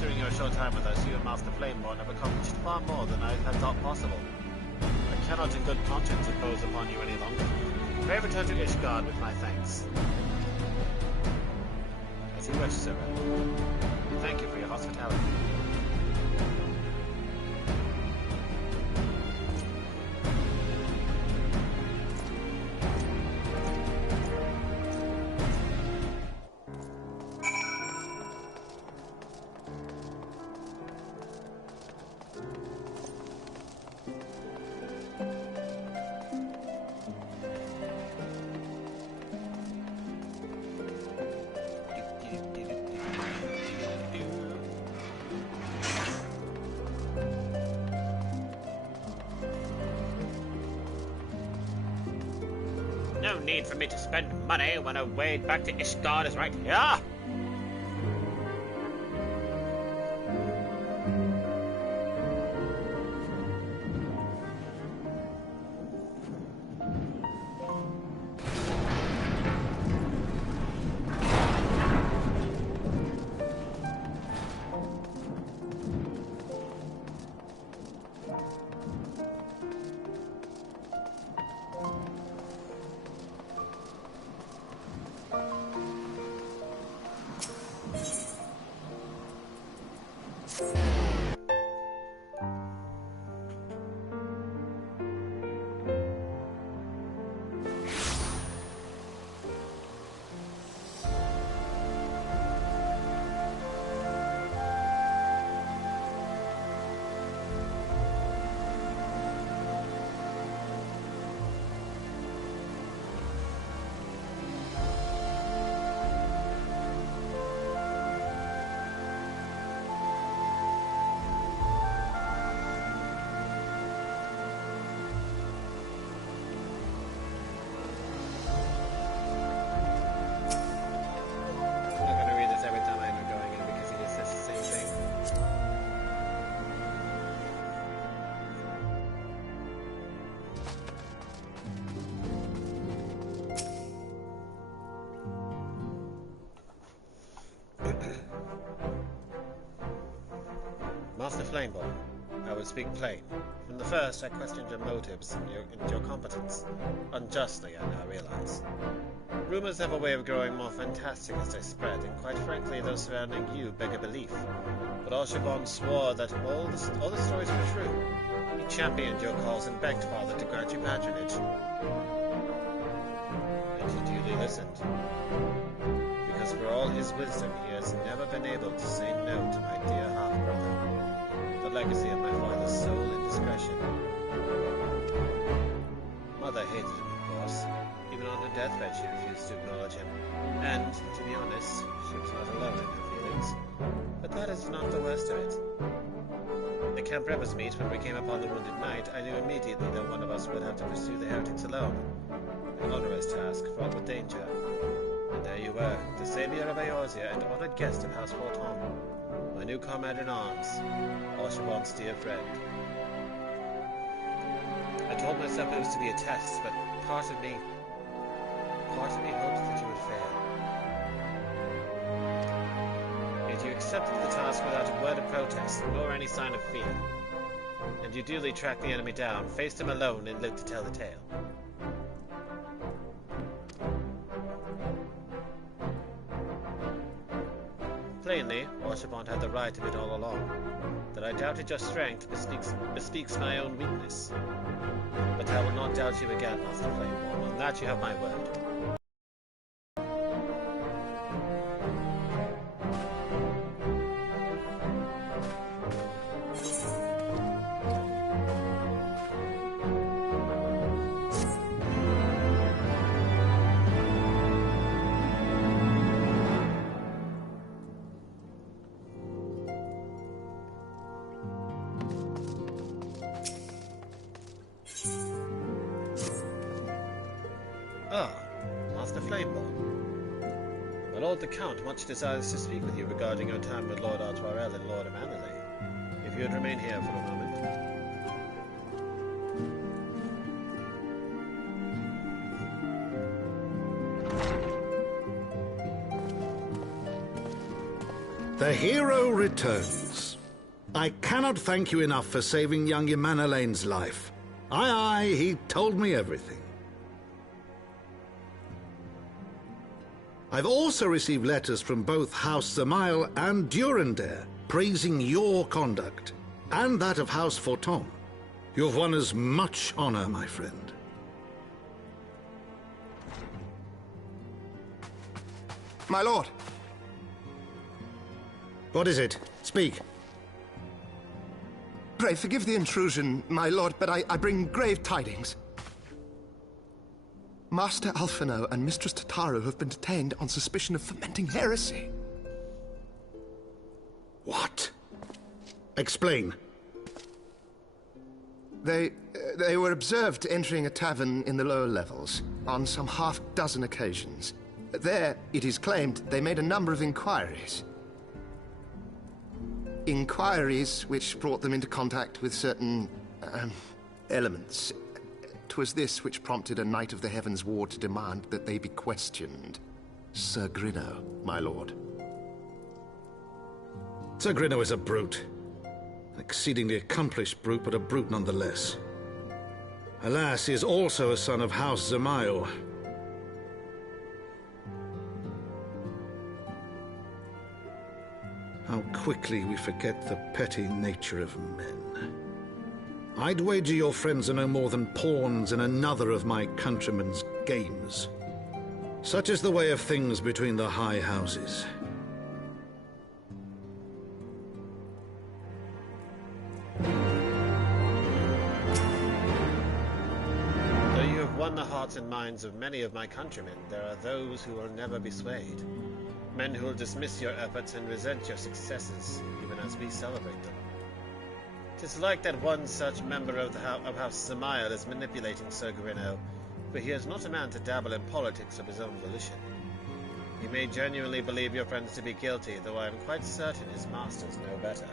During your short time with us, you and Master Flameborn have accomplished far more than I had thought possible. I cannot in good conscience impose upon you any longer. Pray return to Ishgard with my thanks. As you wish, sir. Thank you for your hospitality. No need for me to spend money when a way back to Ishgard is right here. Master Flameborn, I will speak plain. From the first, I questioned your motives and your competence. Unjustly, I now realize. Rumors have a way of growing more fantastic as they spread, and quite frankly, those surrounding you beg a belief. But Archibald swore that all the stories were true. He championed your cause and begged Father to grant you patronage. And he duly listened. Because for all his wisdom, he has never been able to say no to my dear half-brother. The legacy of my father's sole indiscretion. Mother hated him, of course. Even on her deathbed, she refused to acknowledge him. And, to be honest, she was not alone in her feelings. But that is not the worst of it. The camp rebels meet when we came upon the wounded knight. I knew immediately that one of us would have to pursue the heretics alone. An onerous task, fraught with danger. And there you were, the savior of Eorzea and honored guest of House Fortom. My new comrade in arms, Archibald's dear friend. I told myself it was to be a test, but part of me hoped that you would fail. Yet you accepted the task without a word of protest, nor any sign of fear. And you duly tracked the enemy down, faced him alone, and lived to tell the tale. Plainly, Archibald had the right of it all along. That I doubted your strength bespeaks my own weakness. But I will not doubt you again, Master Flameborn. On that you have my word. Ah, Master Flameborn. My Lord the Count much desires to speak with you regarding your time with Lord Artoirel and Lord Amandelay. If you would remain here for a moment. The hero returns. I cannot thank you enough for saving young Emanelane's life. Aye, he told me everything. I've also received letters from both House Zamail and Durandare praising your conduct, and that of House Fortom. You've won us much honor, my friend. My lord! What is it? Speak. Pray, forgive the intrusion, my lord, but I bring grave tidings. Master Alphino and Mistress Tataru have been detained on suspicion of fomenting heresy. What? Explain. They were observed entering a tavern in the lower levels on some half-dozen occasions. There, it is claimed, they made a number of inquiries. Inquiries which brought them into contact with certain elements. 'Twas this which prompted a Knight of the Heavens Ward to demand that they be questioned. Sir Grinno, my lord. Sir Grinno is a brute. An exceedingly accomplished brute, but a brute nonetheless. Alas, he is also a son of House Zamail. How quickly we forget the petty nature of men. I'd wager your friends are no more than pawns in another of my countrymen's games. Such is the way of things between the high houses. Though you have won the hearts and minds of many of my countrymen, there are those who will never be swayed. Men who will dismiss your efforts and resent your successes, even as we celebrate them. 'Tis like that one such member of House Zamail is manipulating Sir Grinno, for he is not a man to dabble in politics of his own volition. He may genuinely believe your friends to be guilty, though I am quite certain his masters know better.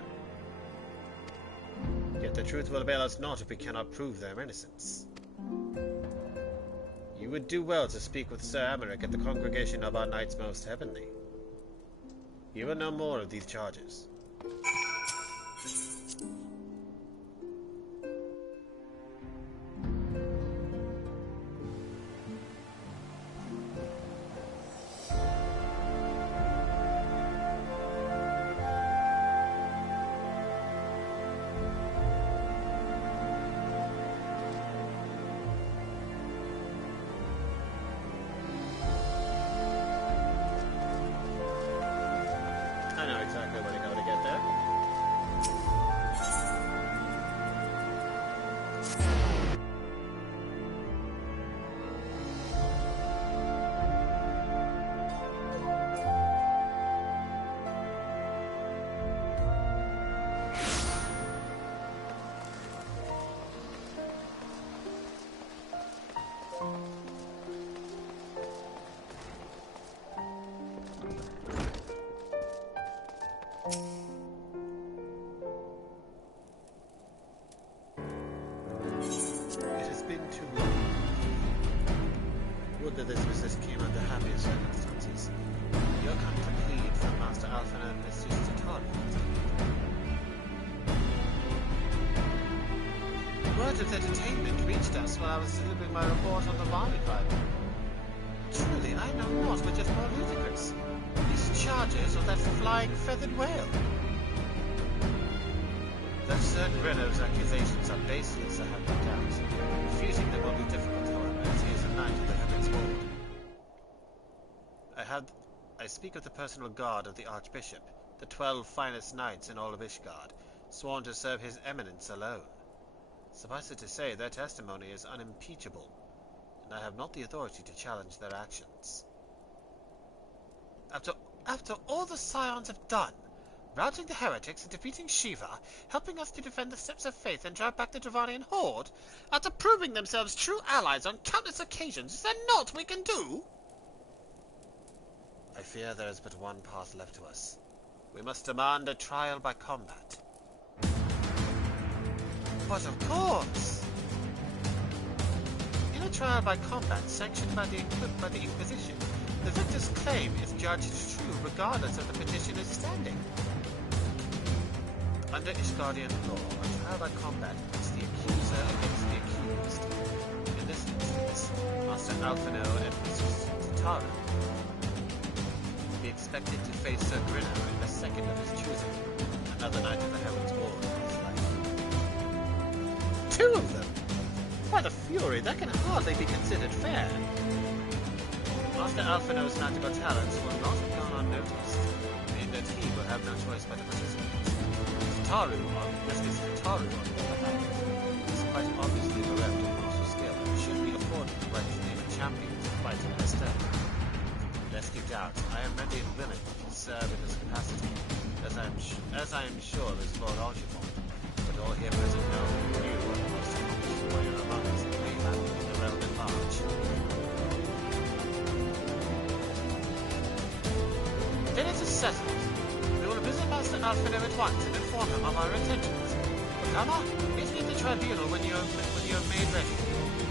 Yet the truth will avail us not if we cannot prove their innocence. You would do well to speak with Sir Americ at the congregation of our Knights Most Heavenly. You will know more of these charges. Word of their detainment reached us while I was delivering my report on the Varley Bible. Truly, I know not which is more ludicrous. These charges or that flying feathered whale? That Sir Grenow's accusations are baseless, I have no doubt. Refuting them will be difficult, however, as he is a knight of the Heaven's Ward. I speak of the personal guard of the Archbishop, the 12 finest knights in all of Ishgard, sworn to serve his eminence alone. Suffice it to say, their testimony is unimpeachable, and I have not the authority to challenge their actions. After all the Scions have done, routing the heretics and defeating Shiva, helping us to defend the steps of faith and drive back the Dravanian horde, after proving themselves true allies on countless occasions, is there naught we can do? I fear there is but one path left to us. We must demand a trial by combat. But of course! In a trial by combat sanctioned by the Inquisition, the victor's claim is judged true regardless of the petitioner's standing. Under Ishgardian law, a trial by combat puts the accuser against the accused. In this instance, Master Alphino and Mistress Tataru be expected to face Sir Grinner in the second of his choosing, another knight of the Heaven's Ward in his life. 2 of them? By the Fury, that can hardly be considered fair. Master Alphino's magical talents will not have gone unnoticed, meaning that he will have no choice but to participate. Mistress Tataru, on the other hand, is quite obviously bereft of martial skill and should be afforded the right to name a champion to fight in her stead. Lest you doubt, I am ready and willing to serve in this capacity, as I am sure is Lord Archibald, but all here present know you are the most accomplished warrior among us in the mainland and the realm at large. Then it is settled. We will visit Master Alphino at once and inform him of our intentions. Okama, meet me at the tribunal when you have made ready.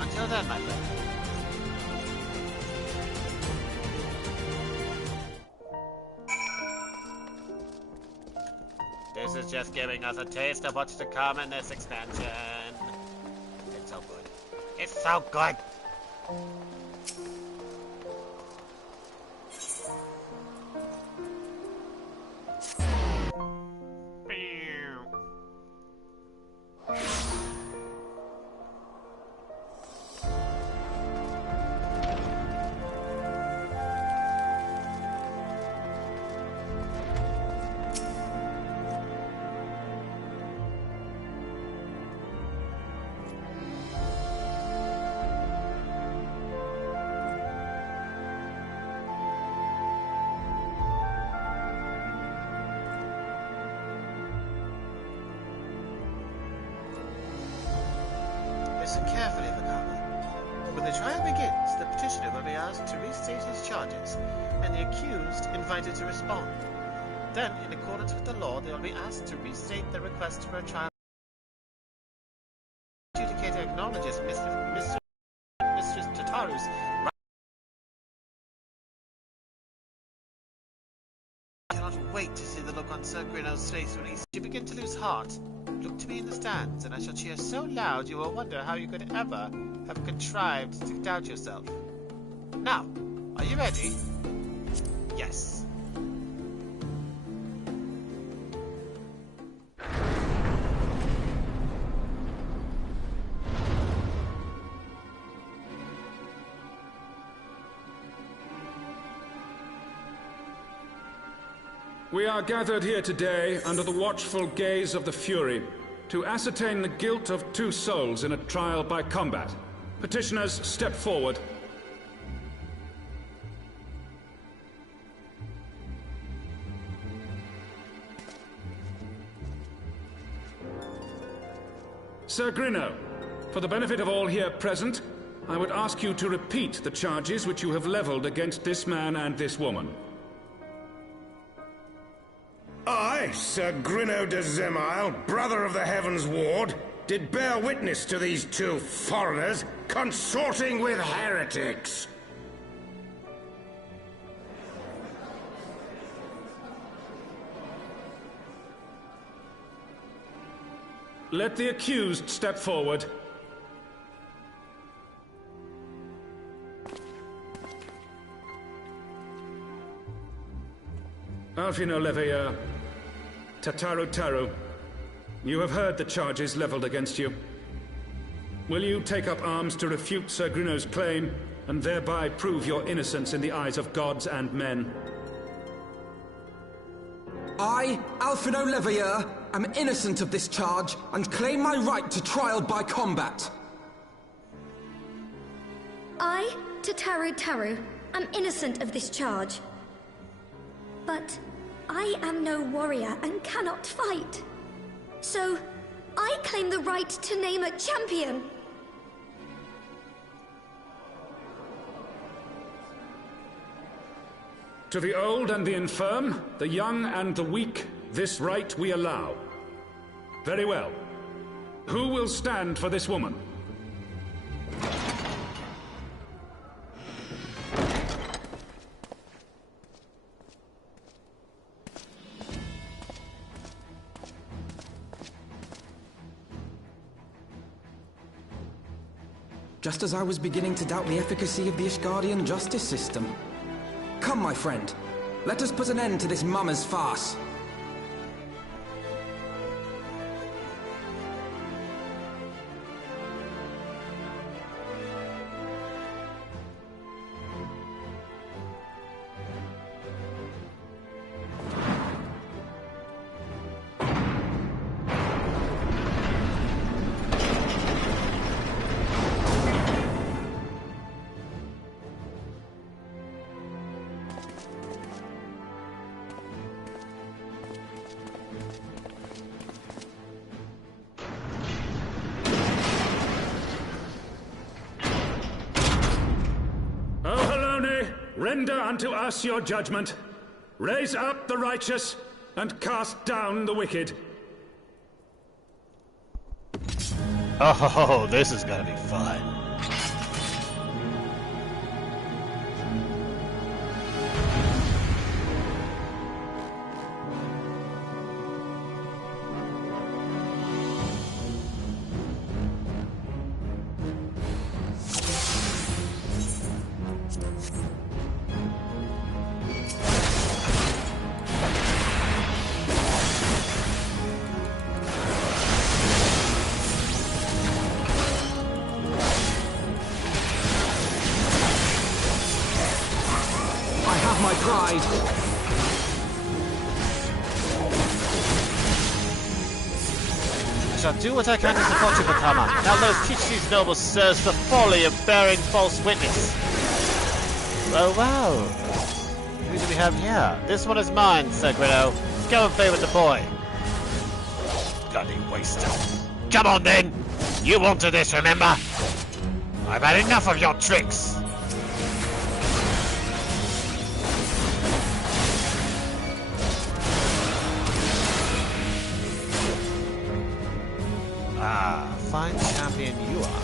Until then, my friend. This is just giving us a taste of what's to come in this expansion. It's so good. It's so good! Listen carefully, Vakama. When the trial begins, the petitioner will be asked to restate his charges, and the accused invited to respond. Then, in accordance with the law, they will be asked to restate their request for a trial. The adjudicator acknowledges Mistress Tataru's right. I cannot wait to see the look on Sir Grenow's face when you begin to lose heart. Look to me in the stands, and I shall cheer so loud you will wonder how you could ever have contrived to doubt yourself. Now, are you ready? Yes. We are gathered here today under the watchful gaze of the Fury to ascertain the guilt of 2 souls in a trial by combat. Petitioners, step forward. Sir Grinnow, for the benefit of all here present, I would ask you to repeat the charges which you have leveled against this man and this woman. I, Sir Grinnow de Zemile, brother of the Heaven's Ward, did bear witness to these 2 foreigners consorting with heretics. Let the accused step forward. Alfino Leveilleur, Tataru Taru, you have heard the charges leveled against you. Will you take up arms to refute Sir Gruno's claim, and thereby prove your innocence in the eyes of gods and men? I, Alfino Leveilleur, am innocent of this charge, and claim my right to trial by combat. I, Tataru Taru, am innocent of this charge. But I am no warrior and cannot fight. So, I claim the right to name a champion. To the old and the infirm, the young and the weak, this right we allow. Very well. Who will stand for this woman? Just as I was beginning to doubt the efficacy of the Ishgardian justice system. Come, my friend. Let us put an end to this mummer's farce. Render unto us your judgment. Raise up the righteous, and cast down the wicked. Oh, this is gonna be fun. My pride. I shall do what I can to support you, Bakama. Now let us teach these noble sirs the folly of bearing false witness. Well, well. Who do we have here? This one is mine, Sir Grillo. Go and play with the boy. Bloody waster. Come on then. You wanted this, remember? I've had enough of your tricks. Ah, fine champion you are.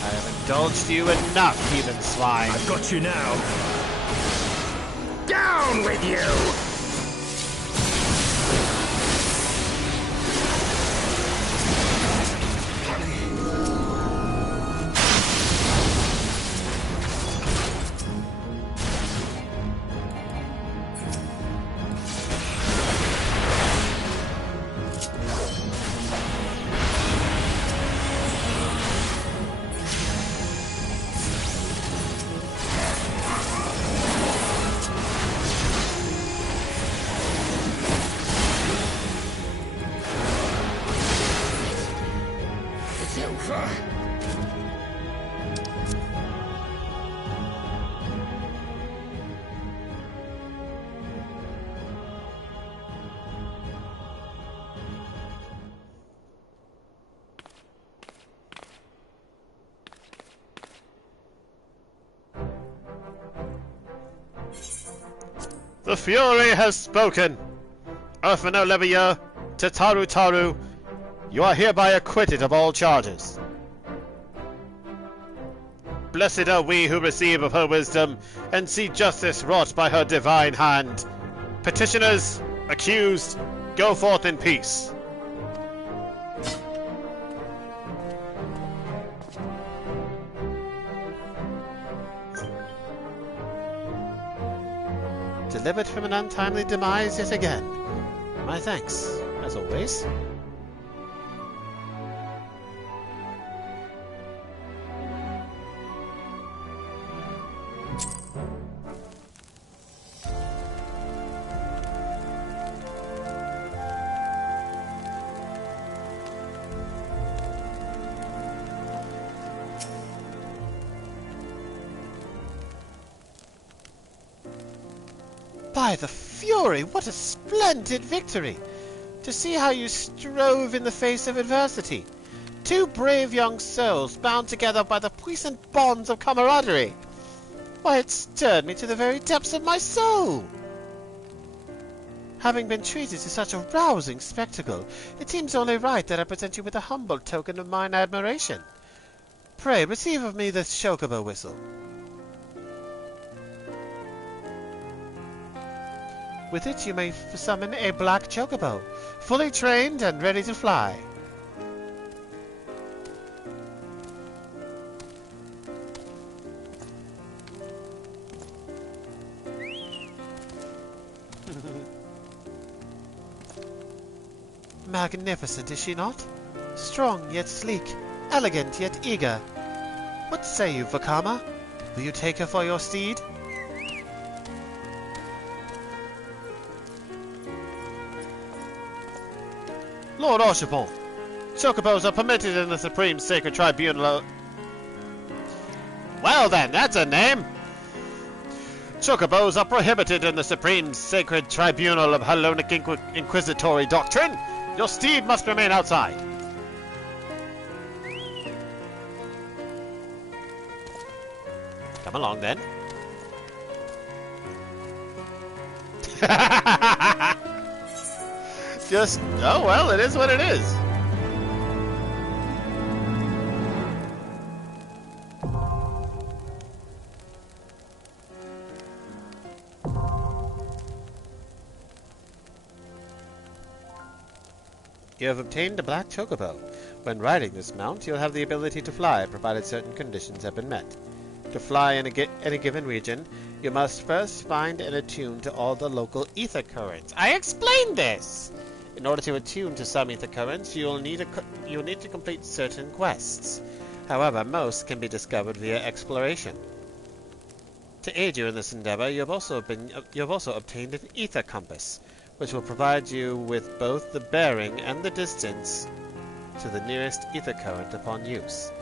I have indulged you enough, heathen swine. I've got you now. Down with you! The Fury has spoken. Alfino Leveilleur, Tataru Taru, you are hereby acquitted of all charges. Blessed are we who receive of her wisdom and see justice wrought by her divine hand. Petitioners, accused, go forth in peace. delivered from an untimely demise yet again. My thanks, as always. By the Fury, what a splendid victory! To see how you strove in the face of adversity. Two brave young souls bound together by the puissant bonds of camaraderie. Why, it stirred me to the very depths of my soul. Having been treated to such a rousing spectacle, it seems only right that I present you with a humble token of mine admiration. Pray, receive of me this chocobo whistle. With it you may summon a black chocobo, fully trained and ready to fly. Magnificent, is she not? Strong yet sleek, elegant yet eager. What say you, Vakama? Will you take her for your steed? Lord Archibald, chocobos are permitted in the Supreme Sacred Tribunal. Well then, that's a name! Chocobos are prohibited in the Supreme Sacred Tribunal of Hellenic Inquisitory Doctrine. Your steed must remain outside. Come along then. Just, oh well, it is what it is. You have obtained a black chocobo. When riding this mount, you'll have the ability to fly, provided certain conditions have been met. To fly in a given region, you must first find and attune to all the local ether currents. I explained this! In order to attune to some ether currents, you'll need to complete certain quests. However, most can be discovered via exploration. To aid you in this endeavor, you have also obtained an ether compass, which will provide you with both the bearing and the distance to the nearest ether current upon use.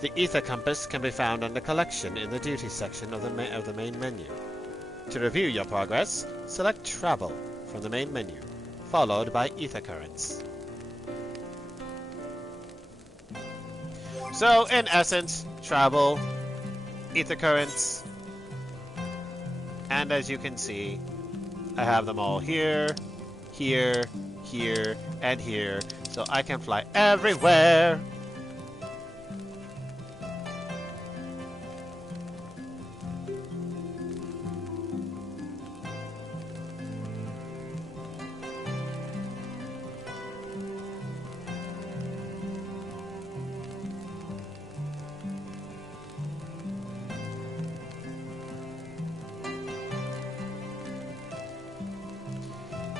The ether compass can be found under Collection in the Duty section of the main menu. To review your progress, select Travel from the main menu, followed by ether currents. So, in essence, travel, ether currents, and as you can see, I have them all here, here, here, and here, so I can fly everywhere.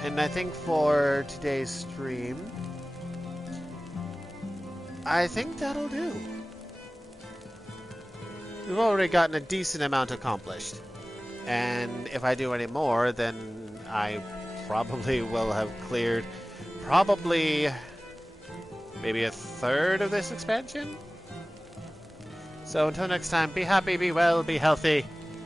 And I think for today's stream, I think that'll do. We've already gotten a decent amount accomplished. And if I do any more, then I probably will have cleared probably maybe a third of this expansion. So until next time, be happy, be well, be healthy.